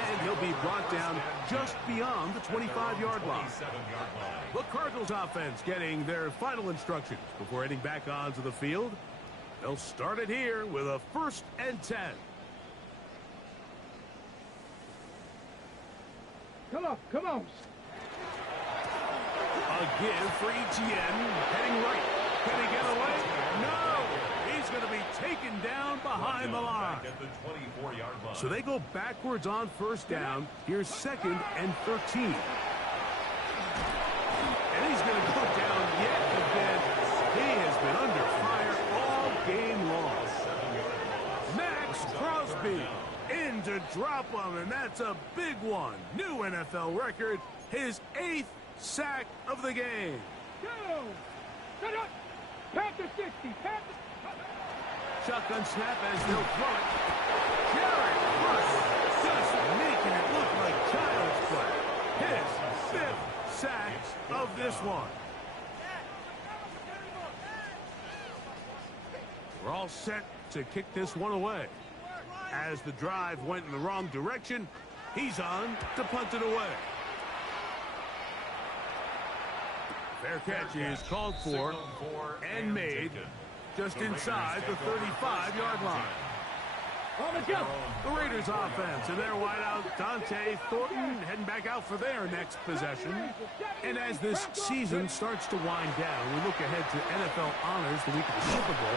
And he'll be brought down just beyond the 25-yard line. The Cardinals offense getting their final instructions before heading back onto the field. They'll start it here with a 1st and 10. Come on, come on. A give for Etienne, heading right. Can he get away? No! He's going to be taken down behind the line. At the 24-yard line. So they go backwards on 1st down. Here's 2nd and 13. And he's going to go down yet again. He has been under fire all game long. Max Crosby in to drop him, and that's a big one. New NFL record, his 8th sack of the game. Go! Panther 60, Panther. Shotgun snap as they'll throw it. Jared Verse just making it look like child's play. His 5th sack of this one. We're all set to kick this one away. As the drive went in the wrong direction, he's on to punt it away. Fair catch is called for and made just inside the 35-yard line. On the jump. The Raiders offense and their wideout Dante Thornton heading back out for their next possession. And as this season starts to wind down, we look ahead to NFL honors the week of the Super Bowl.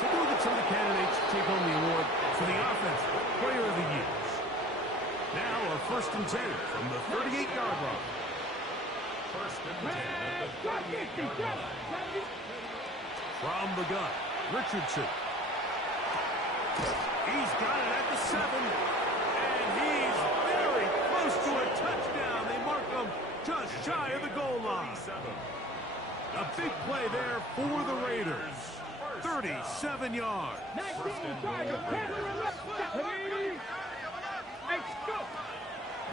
Take a look at some of the candidates to take home the award for the Offensive Player of the Year. Now a 1st and 10 from the 38-yard line. 1st and 10 at the 38-yard line. From the gun, Richardson. He's got it at the 7, and he's very close to a touchdown. They mark him just shy of the goal line. A big play there for the Raiders. 37 yards. 19 target.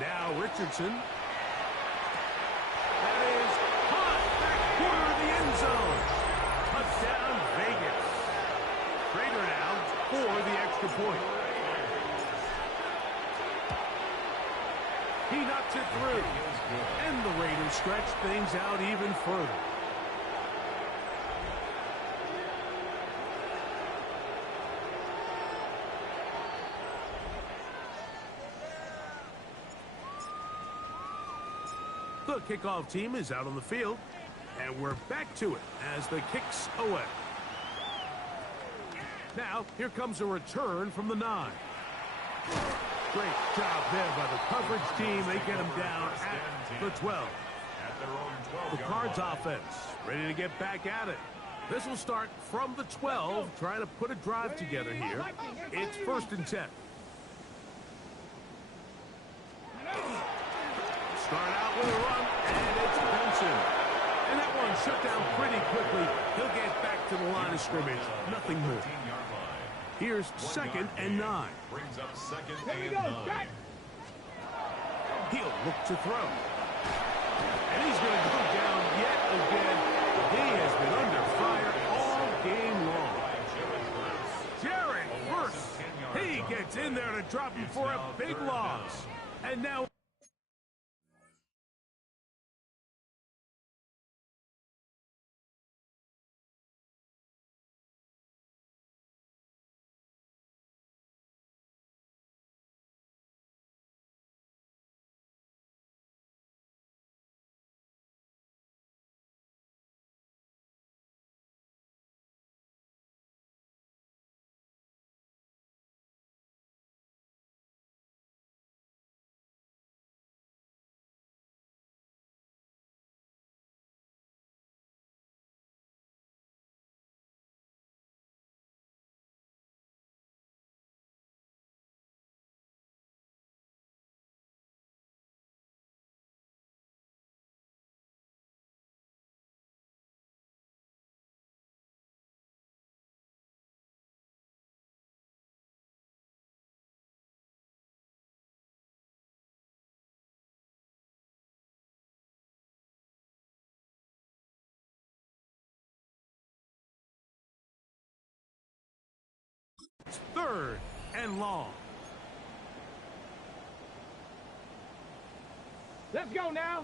Now Richardson. That is caught back corner of the end zone. Touchdown Vegas. Raider now for the extra point. He knocks it through. And the Raiders stretch things out even further. The kickoff team is out on the field, and we're back to it as the kick's away. Now, here comes a return from the 9. Great job there by the coverage team. They get him down at the 12. The Cards offense ready to get back at it. This will start from the 12, trying to put a drive together here. It's 1st and 10. Start out with a run, and it's Benson. And that one shut down pretty quickly. He'll get back to the line of scrimmage. Nothing more. Here's 2nd and 9. Brings up 2nd Here we and go. 9. He'll look to throw. And he's going to go down yet again. He has been under fire all game long. Jared Verse. He gets in there to drop him for a big loss. And now it's 3rd and long. Let's go now.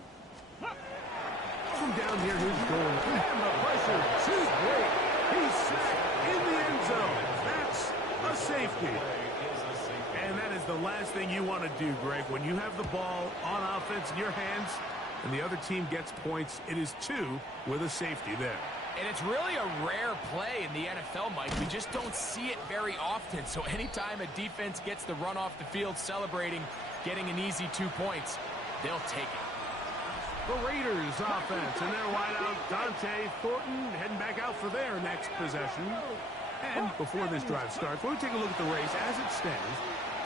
From down here, here's going. And the pressure too great. He's sacked in the end zone. That's a safety. And that is the last thing you want to do, Greg. When you have the ball on offense in your hands and the other team gets points, it is 2 with a safety there. And it's really a rare play in the NFL, Mike. We just don't see it very often. So anytime a defense gets the run off the field celebrating, getting an easy 2 points, they'll take it. The Raiders offense and their wideout, Dante Thornton, heading back out for their next possession. And before this drive starts, we'll take a look at the race as it stands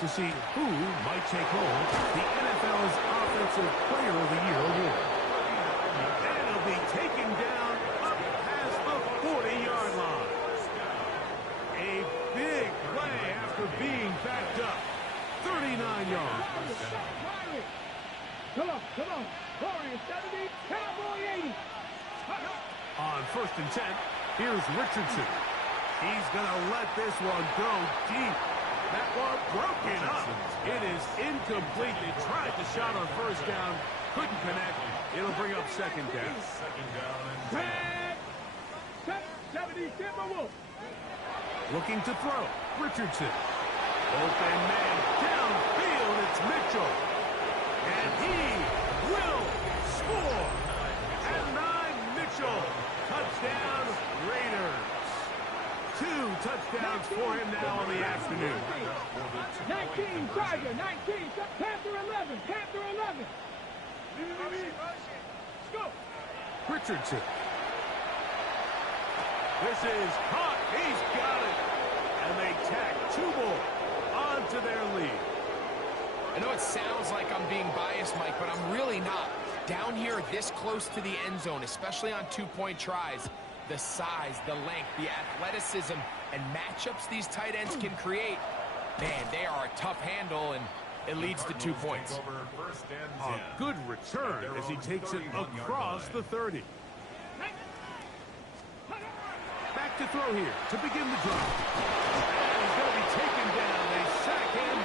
to see who might take home the NFL's Offensive Player of the Year award. And it'll be taken down up past the 40-yard line. A big play after being backed up. 39 yards. Come on. Warriors 70, Cowboy 80. On 1st and 10, here's Richardson. He's going to let this one go deep. That one broken up. It is incomplete. They tried the shot on 1st down. Couldn't connect. It'll bring up 2nd down. 70, Timberwolves. Looking to throw. Richardson. Open man downfield. It's Mitchell. And he will score. At 9, Mitchell. Touchdown, Raiders. 2 touchdowns for him now in the afternoon. 19, Tiger, 19, Panther 11, Panther 11. Let's go. Richardson. This is caught. He's got it. And they tack 2 more onto their lead. I know it sounds like I'm being biased, Mike, but I'm really not. Down here this close to the end zone, especially on 2-point tries, the size, the length, the athleticism, and matchups these tight ends can create, man, they are a tough handle, and it leads to 2 points. A good return as he takes it across the 30. Back to throw here to begin the drive. And he's going to be taken down. They sack him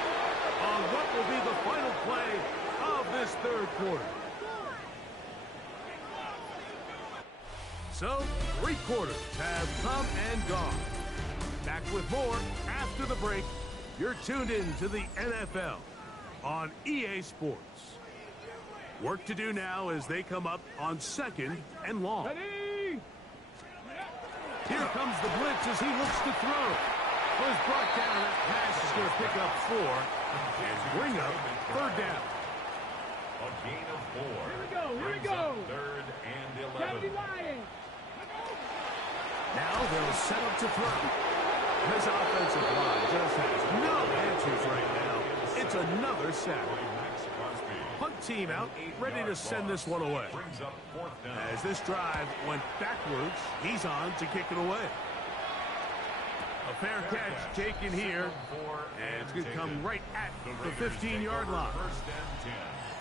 on what will be the final play of this 3rd quarter. So, 3 quarters have come and gone. Back with more after the break. You're tuned in to the NFL on EA Sports. Work to do now as they come up on 2nd and long. Ready? Here comes the blitz as he looks to throw. Was brought down. That pass is going to pick up 4 and bring up 3rd down. A gain of 4. Here we go. 3rd and 11. 70 Lions. Now they'll set up to throw. This offensive line just has no answers right now. It's another sack. Punt team out, ready to send this one away. As this drive went backwards, he's on to kick it away. A fair catch taken here, and it's going to come right at the 15-yard line.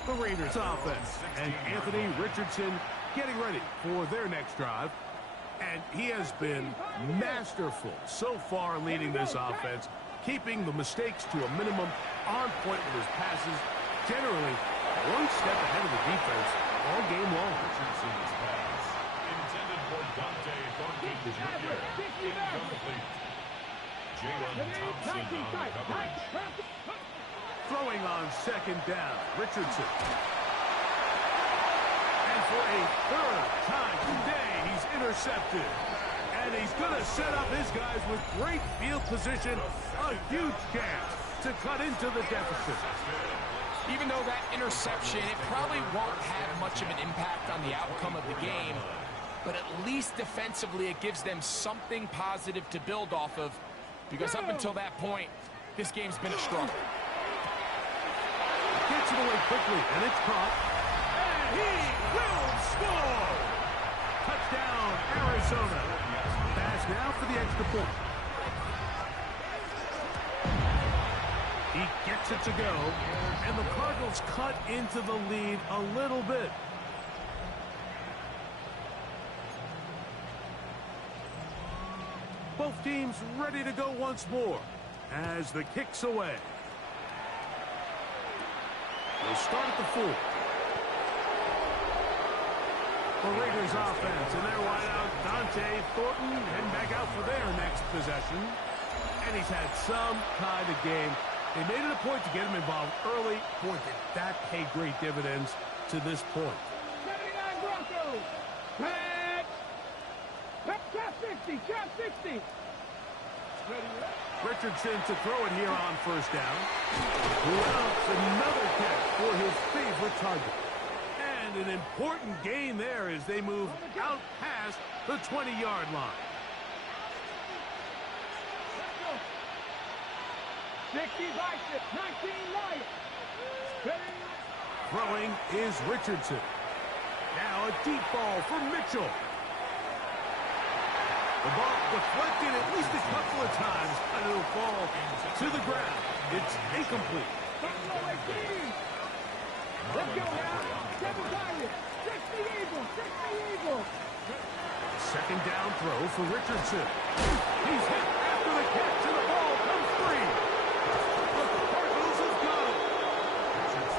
The Raiders offense and Anthony Richardson getting ready for their next drive. And he has been masterful so far leading this offense, keeping the mistakes to a minimum, on point with his passes, generally one step ahead of the defense all game long. Richardson's pass intended for Dante Thornton Jr. Incomplete. Jalen Thompson on the coverage. Throwing on 2nd down, Richardson. And for a 3rd time today, he's intercepted. And he's going to set up his guys with great field position. A huge chance to cut into the deficit. Even though that interception, it probably won't have much of an impact on the outcome of the game, but at least defensively it gives them something positive to build off of, because up until that point, this game's been a struggle. Gets it away quickly, and it's caught. And he will score! Touchdown, Arizona. Pass now for the extra point. He gets it to go, and the Cardinals cut into the lead a little bit. Both teams ready to go once more as the kick's away. We'll start at the 4. The Raiders offense, and their wideout, Dante Thornton, heading back out for their next possession. And he's had some kind of game. They made it a point to get him involved early. Boy, did that pay great dividends to this point. 79 Broncos. Pat. Cap 60. Cap 60. Richardson to throw it here on first down. Routes another catch for his favorite target. And an important gain there as they move out past the 20-yard line. 60 Bison, 19 Lions. Throwing is Richardson. Now a deep ball for Mitchell. The ball deflected at least a couple of times, and it'll fall to the ground. It's incomplete. Let's go now. 7 Tigers, 60 Eagles, 60 Eagles. Second down throw for Richardson. He's hit after the catch, and the ball comes free. The Cardinals have got it.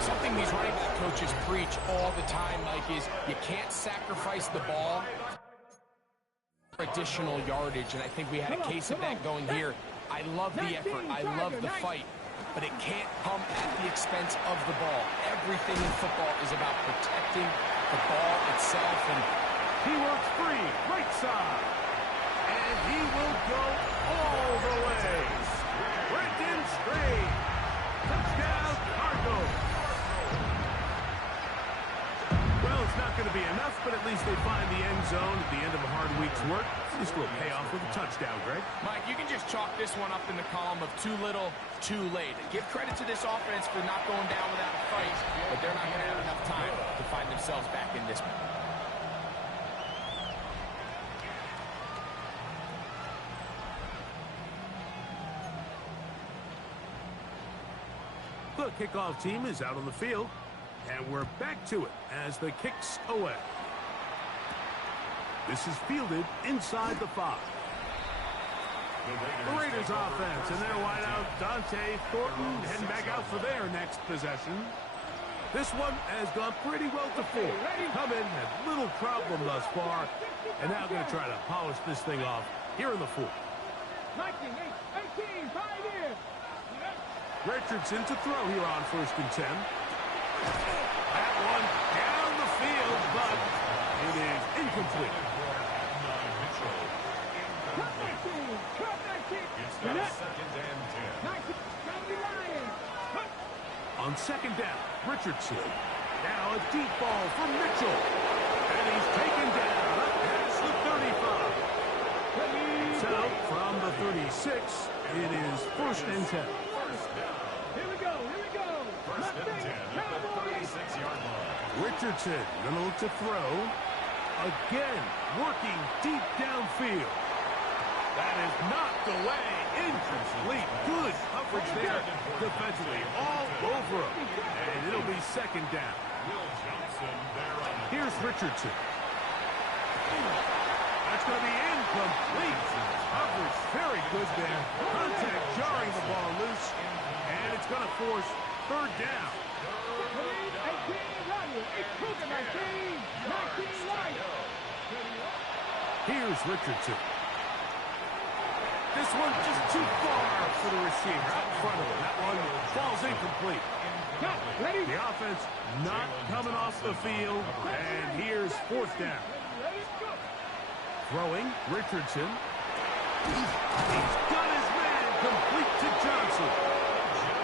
Something these running back coaches preach all the time, Mike, is you can't sacrifice the ball for additional yardage, and I think we had a case of that going here. I love the effort. I love the fight. But it can't come at the expense of the ball. Everything in football is about protecting the ball itself. And he works free, right side. And he will go all the way. Brenton Strange. Touchdown, Cardinals. Well, it's not going to be enough, but at least they find the end zone at the end of a hard week's work. This will pay off with a touchdown, Greg. Mike, you can just chalk this one up in the column of too little, too late. Give credit to this offense for not going down without a fight, but they're not going to have enough time to find themselves back in this one. The kickoff team is out on the field, and we're back to it as the kick's away. This is fielded inside the 5. The Raiders offense and their wideout, Dante Thornton, heading back out for their next possession. This one has gone pretty well to full. Come in, had little problem thus far, and now going to try to polish this thing off here in the 4th. 19, 18, 5 years. Richardson to throw here on 1st and 10. That one down the field, but it is incomplete. Cut 19, cut 19. It's now 2nd and 10. 19, Lions. On 2nd down, Richardson. Now a deep ball for Mitchell. And he's taken down up past the 35. So from the 36, it is 1st and 10. Here we go, here we go. 1st and 10 at the 36-yard line. Richardson going to look to throw. Again, working deep downfield. That is knocked away. Incomplete. Good coverage there defensively. All over him. And it'll be 2nd down. Will Johnson there on the Here's Richardson. That's going to be incomplete. Coverage very good there. Contact jarring the ball loose. And it's going to force 3rd down. 18, Rodney. 19, 19, Lions. Here's Richardson. This one just too far for the receiver out in front of him. That one falls incomplete. Ready? The offense not coming off the field. And here's 4th down. Throwing, Richardson. He's got his man complete to Johnson.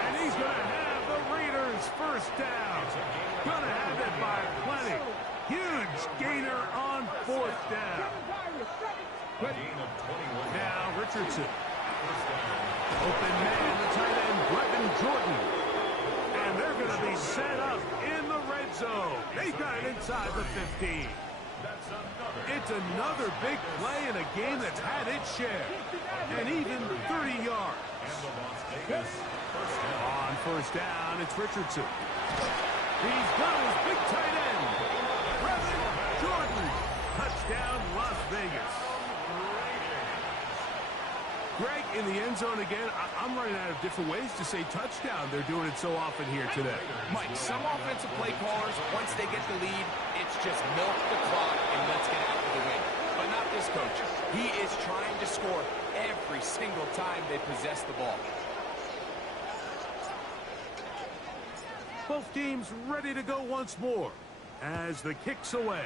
And he's going to have the Raiders 1st down. Going to have it by plenty. Huge gainer on 4th down. gain of 21. Now Richardson. Open man, the tight end, Brevin Jordan. And they're going to be set up in the red zone. They got it inside the 15. It's another big play in a game that's had its share. And even 30 yards. On 1st down, it's Richardson. He's got his big tight end, Brevin Jordan. Touchdown, Las Vegas. Greg, in the end zone again, I'm running out of different ways to say touchdown. They're doing it so often here today. Mike, some offensive play callers, once they get the lead, it's just milk the clock and let's get after the win. But not this coach. He is trying to score every single time they possess the ball. Both teams ready to go once more as the kick's away.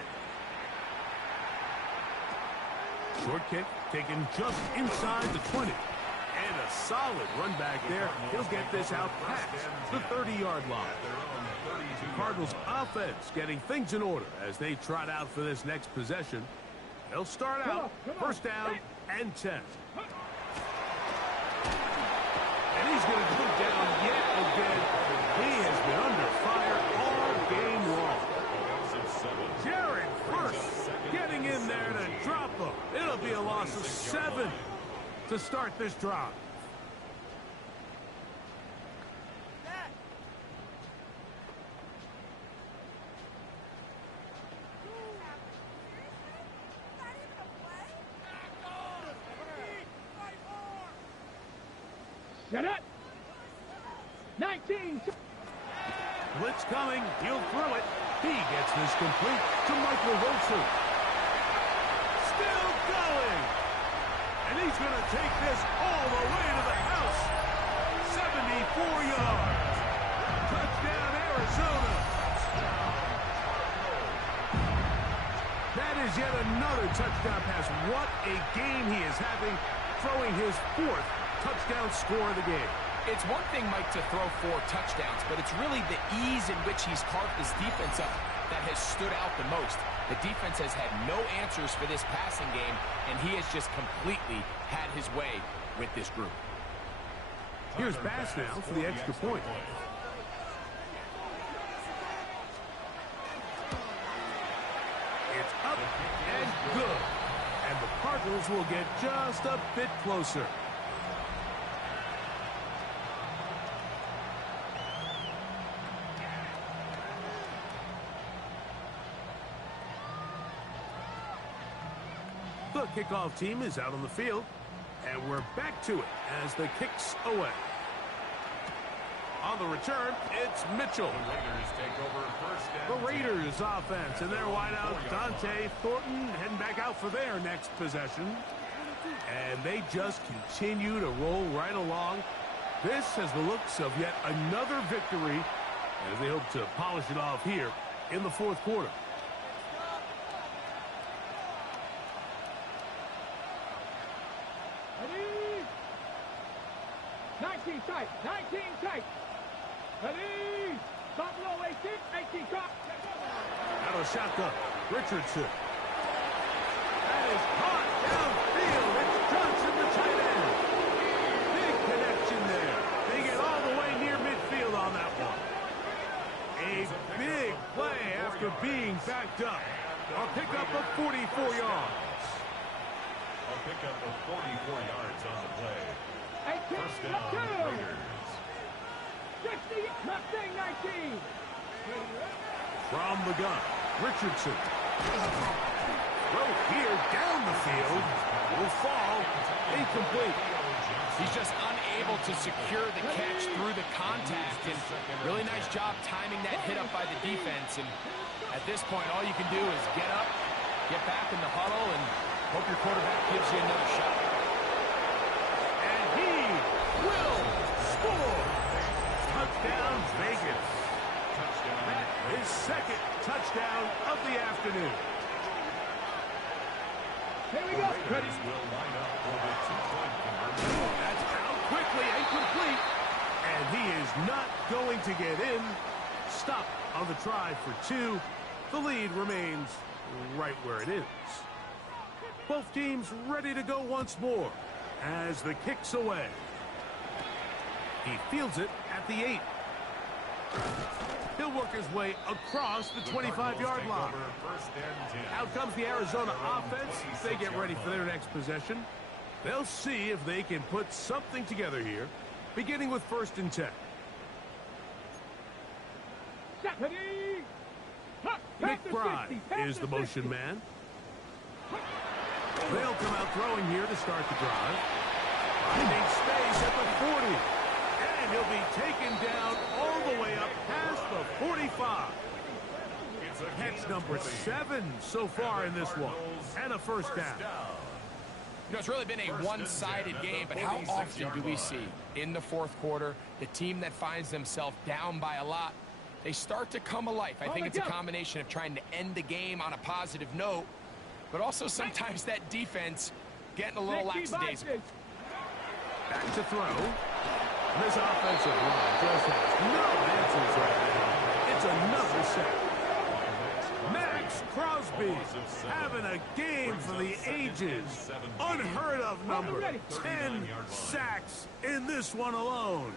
Short kick taken just inside the 20. And a solid run back there. He'll get this out past the 30-yard line. Cardinals offense getting things in order as they trot out for this next possession. They'll start out first down and 10. And he's going to put down yet again. He has been under fire all game long. Jared first getting in there to drop him. It'll be a loss of 7 to start this drive. Get it. 19. Blitz coming. He'll throw it. He gets this complete to Michael Wilson. Still going. And he's going to take this all the way to the house. 74 yards. Touchdown, Arizona. That is yet another touchdown pass. What a game he is having, throwing his 4th touchdown score of the game. It's one thing, Mike, to throw 4 touchdowns, but it's really the ease in which he's carved his defense up that has stood out the most. The defense has had no answers for this passing game, and he has just completely had his way with this group. Here's Bass now for the extra point. It's up and good. And the Cardinals will get just a bit closer. The kickoff team is out on the field, and we're back to it as the kick's away. On the return, it's Mitchell. The Raiders take over first The and 10. Raiders offense and their wideout Dante Thornton heading back out for their next possession. And they just continue to roll right along. This has the looks of yet another victory as they hope to polish it off here in the 4th quarter. Ready? 19 tight. 19 tight. Ready? Buffalo 18 caught. Out of shotgun, Richardson. That is caught downfield. It's Johnson, the tight end. Big connection there. They get all the way near midfield on that one. A big play after being backed up. A pickup of 44 yards. A pickup of 44 yards on the play. 18, First down, Raiders. 60, Mustang 19. From the gun, Richardson. Throw here down the field. Will fall. Incomplete. He's just unable to secure the catch through the contact, and really nice job timing that hit up by the defense. And at this point, all you can do is get up, get back in the huddle, and hope your quarterback gives you another shot. And he will score. Touchdown, Vegas. That is 2nd touchdown of the afternoon. Here we go. Raiders will line up for the 2-point conversion. That's out quickly and complete. And he is not going to get in. Stop on the try for 2. The lead remains right where it is. Both teams ready to go once more as the kick's away. He fields it at the 8. He'll work his way across the 25-yard line. First and 10. Out comes the Arizona offense. They get ready for their next possession. They'll see if they can put something together here, beginning with 1st and 10. Ready? McBride is the motion man. They'll come out throwing here to start the drive. finding space at the 40. And he'll be taken down all the way up past the 45. That's number 7 so far in this one. And a first down. You know, it's really been a one-sided game, but how often do we see in the fourth quarter the team that finds themselves down by a lot, they start to come alive? I think it's a combination of trying to end the game on a positive note, but also sometimes that defense getting a little lackadaisical. Back to throw. This offensive line just has no answers right now. It's another sack. Max Crosby having a game for the ages. Unheard of number. 10 sacks in this one alone.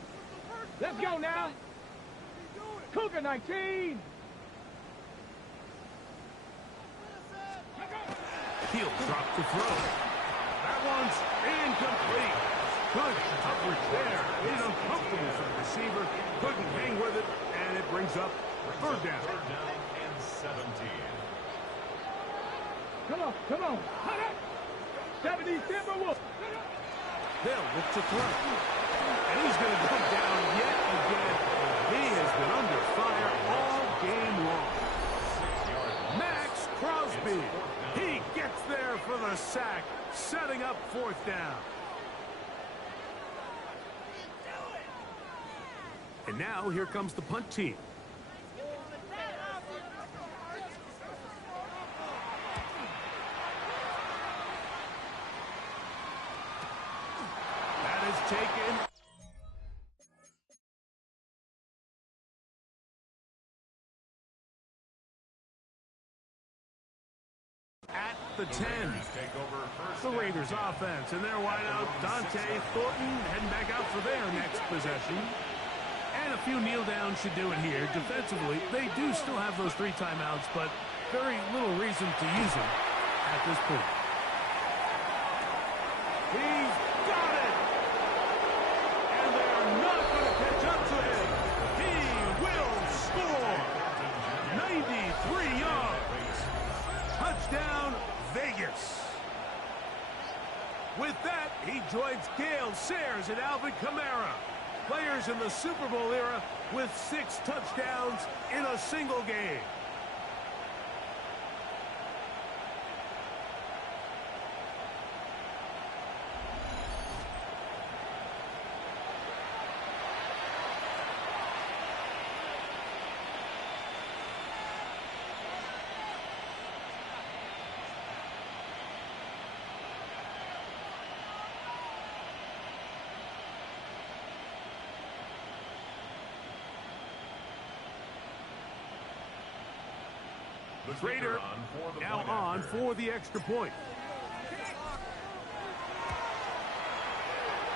Let's go now. Cougar 19. He'll drop the throw. That one's incomplete. Good coverage there. It's uncomfortable for the receiver. Couldn't hang with it, and it brings up third down. Third down and 17. Come on, come on. 70 Timberwolves. They'll look to throw. And he's going to go down yet again. He has been under fire all game long. Max Crosby. He gets there for the sack, setting up fourth down. And now here comes the punt team. That is taken. At the 10. The Raiders offense and their wideout Dante Thornton heading back out for their next possession. And a few kneel downs should do it here. Defensively, they do still have those 3 timeouts, but very little reason to use them at this point. He's got it! And they're not going to catch up to him. He will score! 93 yards. Touchdown, Vegas. With that, he joins Gale Sayers and Alvin Kamara, players in the Super Bowl era with 6 touchdowns in a single game. Raider now on for the extra point.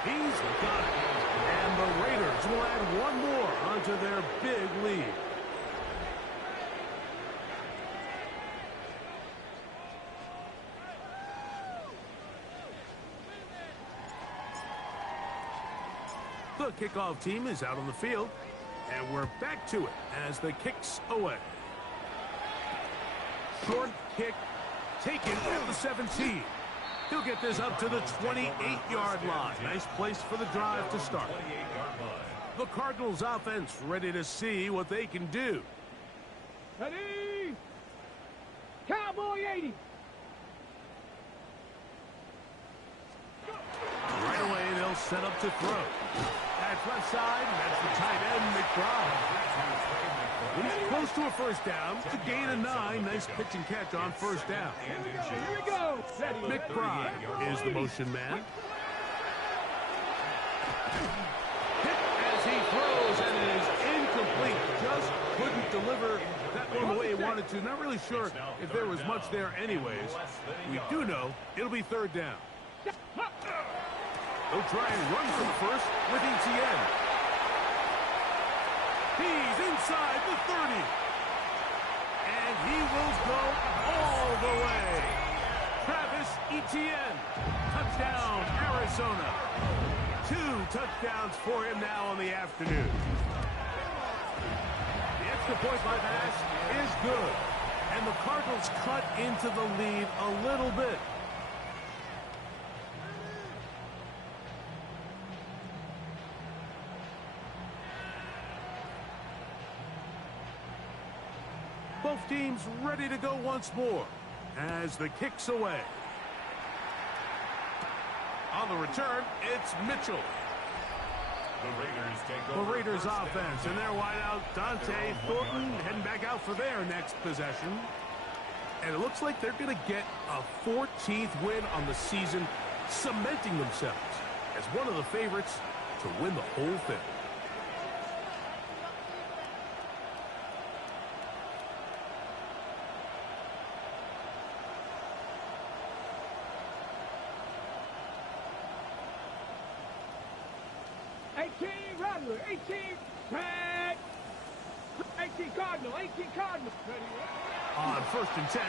He's got it. And the Raiders will add one more onto their big lead. The kickoff team is out on the field, and we're back to it as the kick's away. Short kick taken at the 17. He'll get this up to the 28-yard line. Nice place for the drive to start. The Cardinals offense ready to see what they can do. Ready? Cowboy 80. Right away, they'll set up to throw. That's left side, and that's the tight end, McBride. He's close to a first down. It's a gain of 9. Nice pitch and catch on first down. Here we go. McBride is the motion man. Hit as he throws, and it is incomplete. Just couldn't deliver that one the way he wanted to. Not really sure if there was much there anyways. We do know it'll be third down. They'll try and run from first with Etienne. He's inside the 30. And he will go all the way. Travis Etienne. Touchdown, Arizona. 2 touchdowns for him now on the afternoon. The extra point by pass is good. And the Cardinals cut into the lead a little bit. Both teams ready to go once more as the kick's away. On the return, it's Mitchell. The Raiders offense and their wideout, Dante Thornton, heading back out for their next possession. And it looks like they're going to get a 14th win on the season, cementing themselves as one of the favorites to win the whole thing. Rattler, 18, tag, 18 Cardinal, 18 Cardinal. On 1st and 10,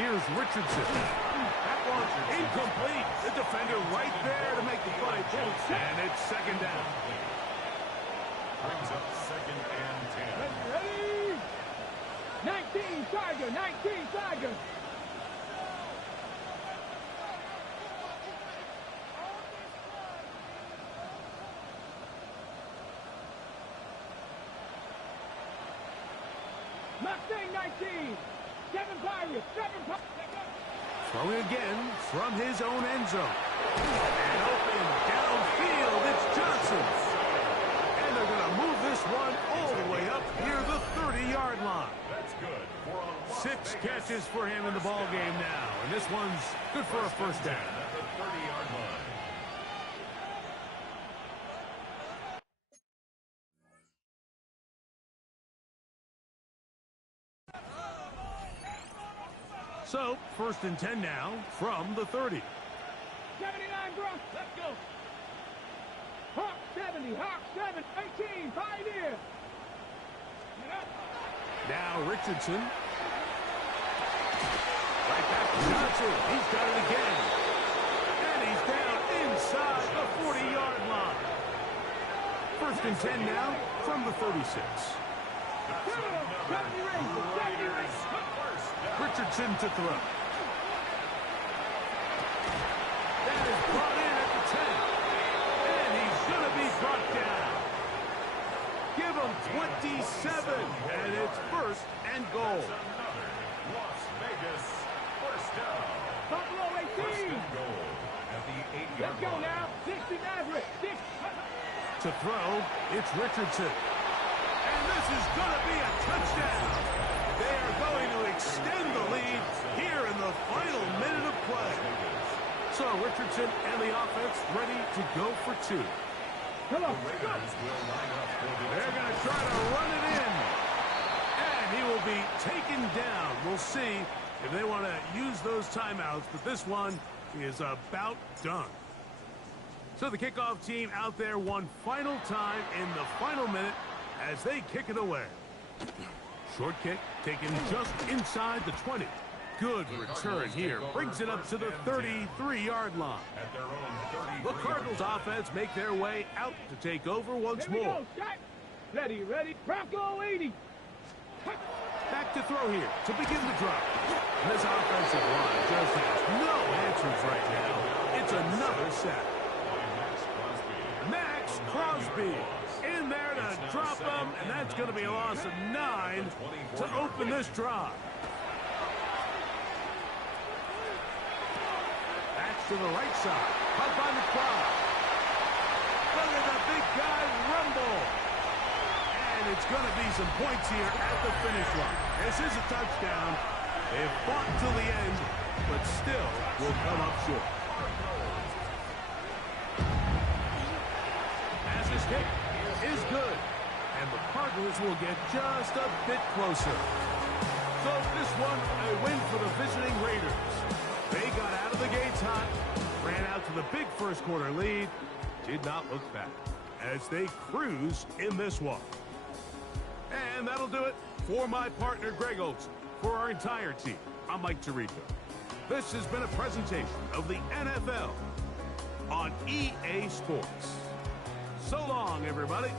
here's Richardson. That one's incomplete. The defender right there to make the play. And it's 2nd down. Brings up 2nd and 10. Ready? 19 Tiger, 19 Tiger. Mustang 19, 7 Pirates, 7 Pirates. Throwing again from his own end zone. And open downfield, it's Johnson. And they're going to move this one all the way up near the 30-yard line. That's good for a 6 catches for him in the ball game now. And this one's good for a 1st down. At the 30-yard line. So, 1st and 10 now from the 30. 79 Bronx, let's go. Hawk 70, Hawk 7, 18, Pioneer. Now Richardson. Right back to Johnson. He's got it again. And he's down inside the 40-yard line. 1st and 10 now from the 36. 70 Rangers, 70 Rangers. Richardson to throw. That is brought in at the 10. And he's going to be brought down. Give him 27. And it's 1st and goal. Las Vegas 1st down. Buffalo 18. 1st and goal at the 8-yard Let's go line. now. 60 Maverick. To throw, it's Richardson. And this is going to be a touchdown. They are going to extend the lead here in the final minute of play. So Richardson and the offense ready to go for 2. Come on. Raiders will line up for the They're going to try to run it in. And he will be taken down. We'll see if they want to use those timeouts, but this one is about done. So the kickoff team out there one final time in the final minute as they kick it away. Short kick taken just inside the 20. Good return here. Brings it up to the 33-yard line. at their own 33. The Cardinals offense make their way out to take over once Here we more. go, Scott. Ready, ready. Bronco 80. Back to throw here to begin the drive. And this offensive line just has no answers right now. It's another sack. Max Crosby in there to drop them, and that's going to be a loss of 9 to open this drive. Back to the right side. Caught by McBride. Look at the big guy rumble. And it's going to be some points here at the finish line. This is a touchdown. They've fought till the end, but still will come up short. As his kick is good, and the Cardinals will get just a bit closer. So this one, a win for the visiting Raiders. They got out of the gates hot, ran out to the big first quarter lead, did not look back as they cruise in this one. And that'll do it for my partner, Greg Olson. For our entire team, I'm Mike Tirico. This has been a presentation of the NFL on EA Sports. So long, everybody.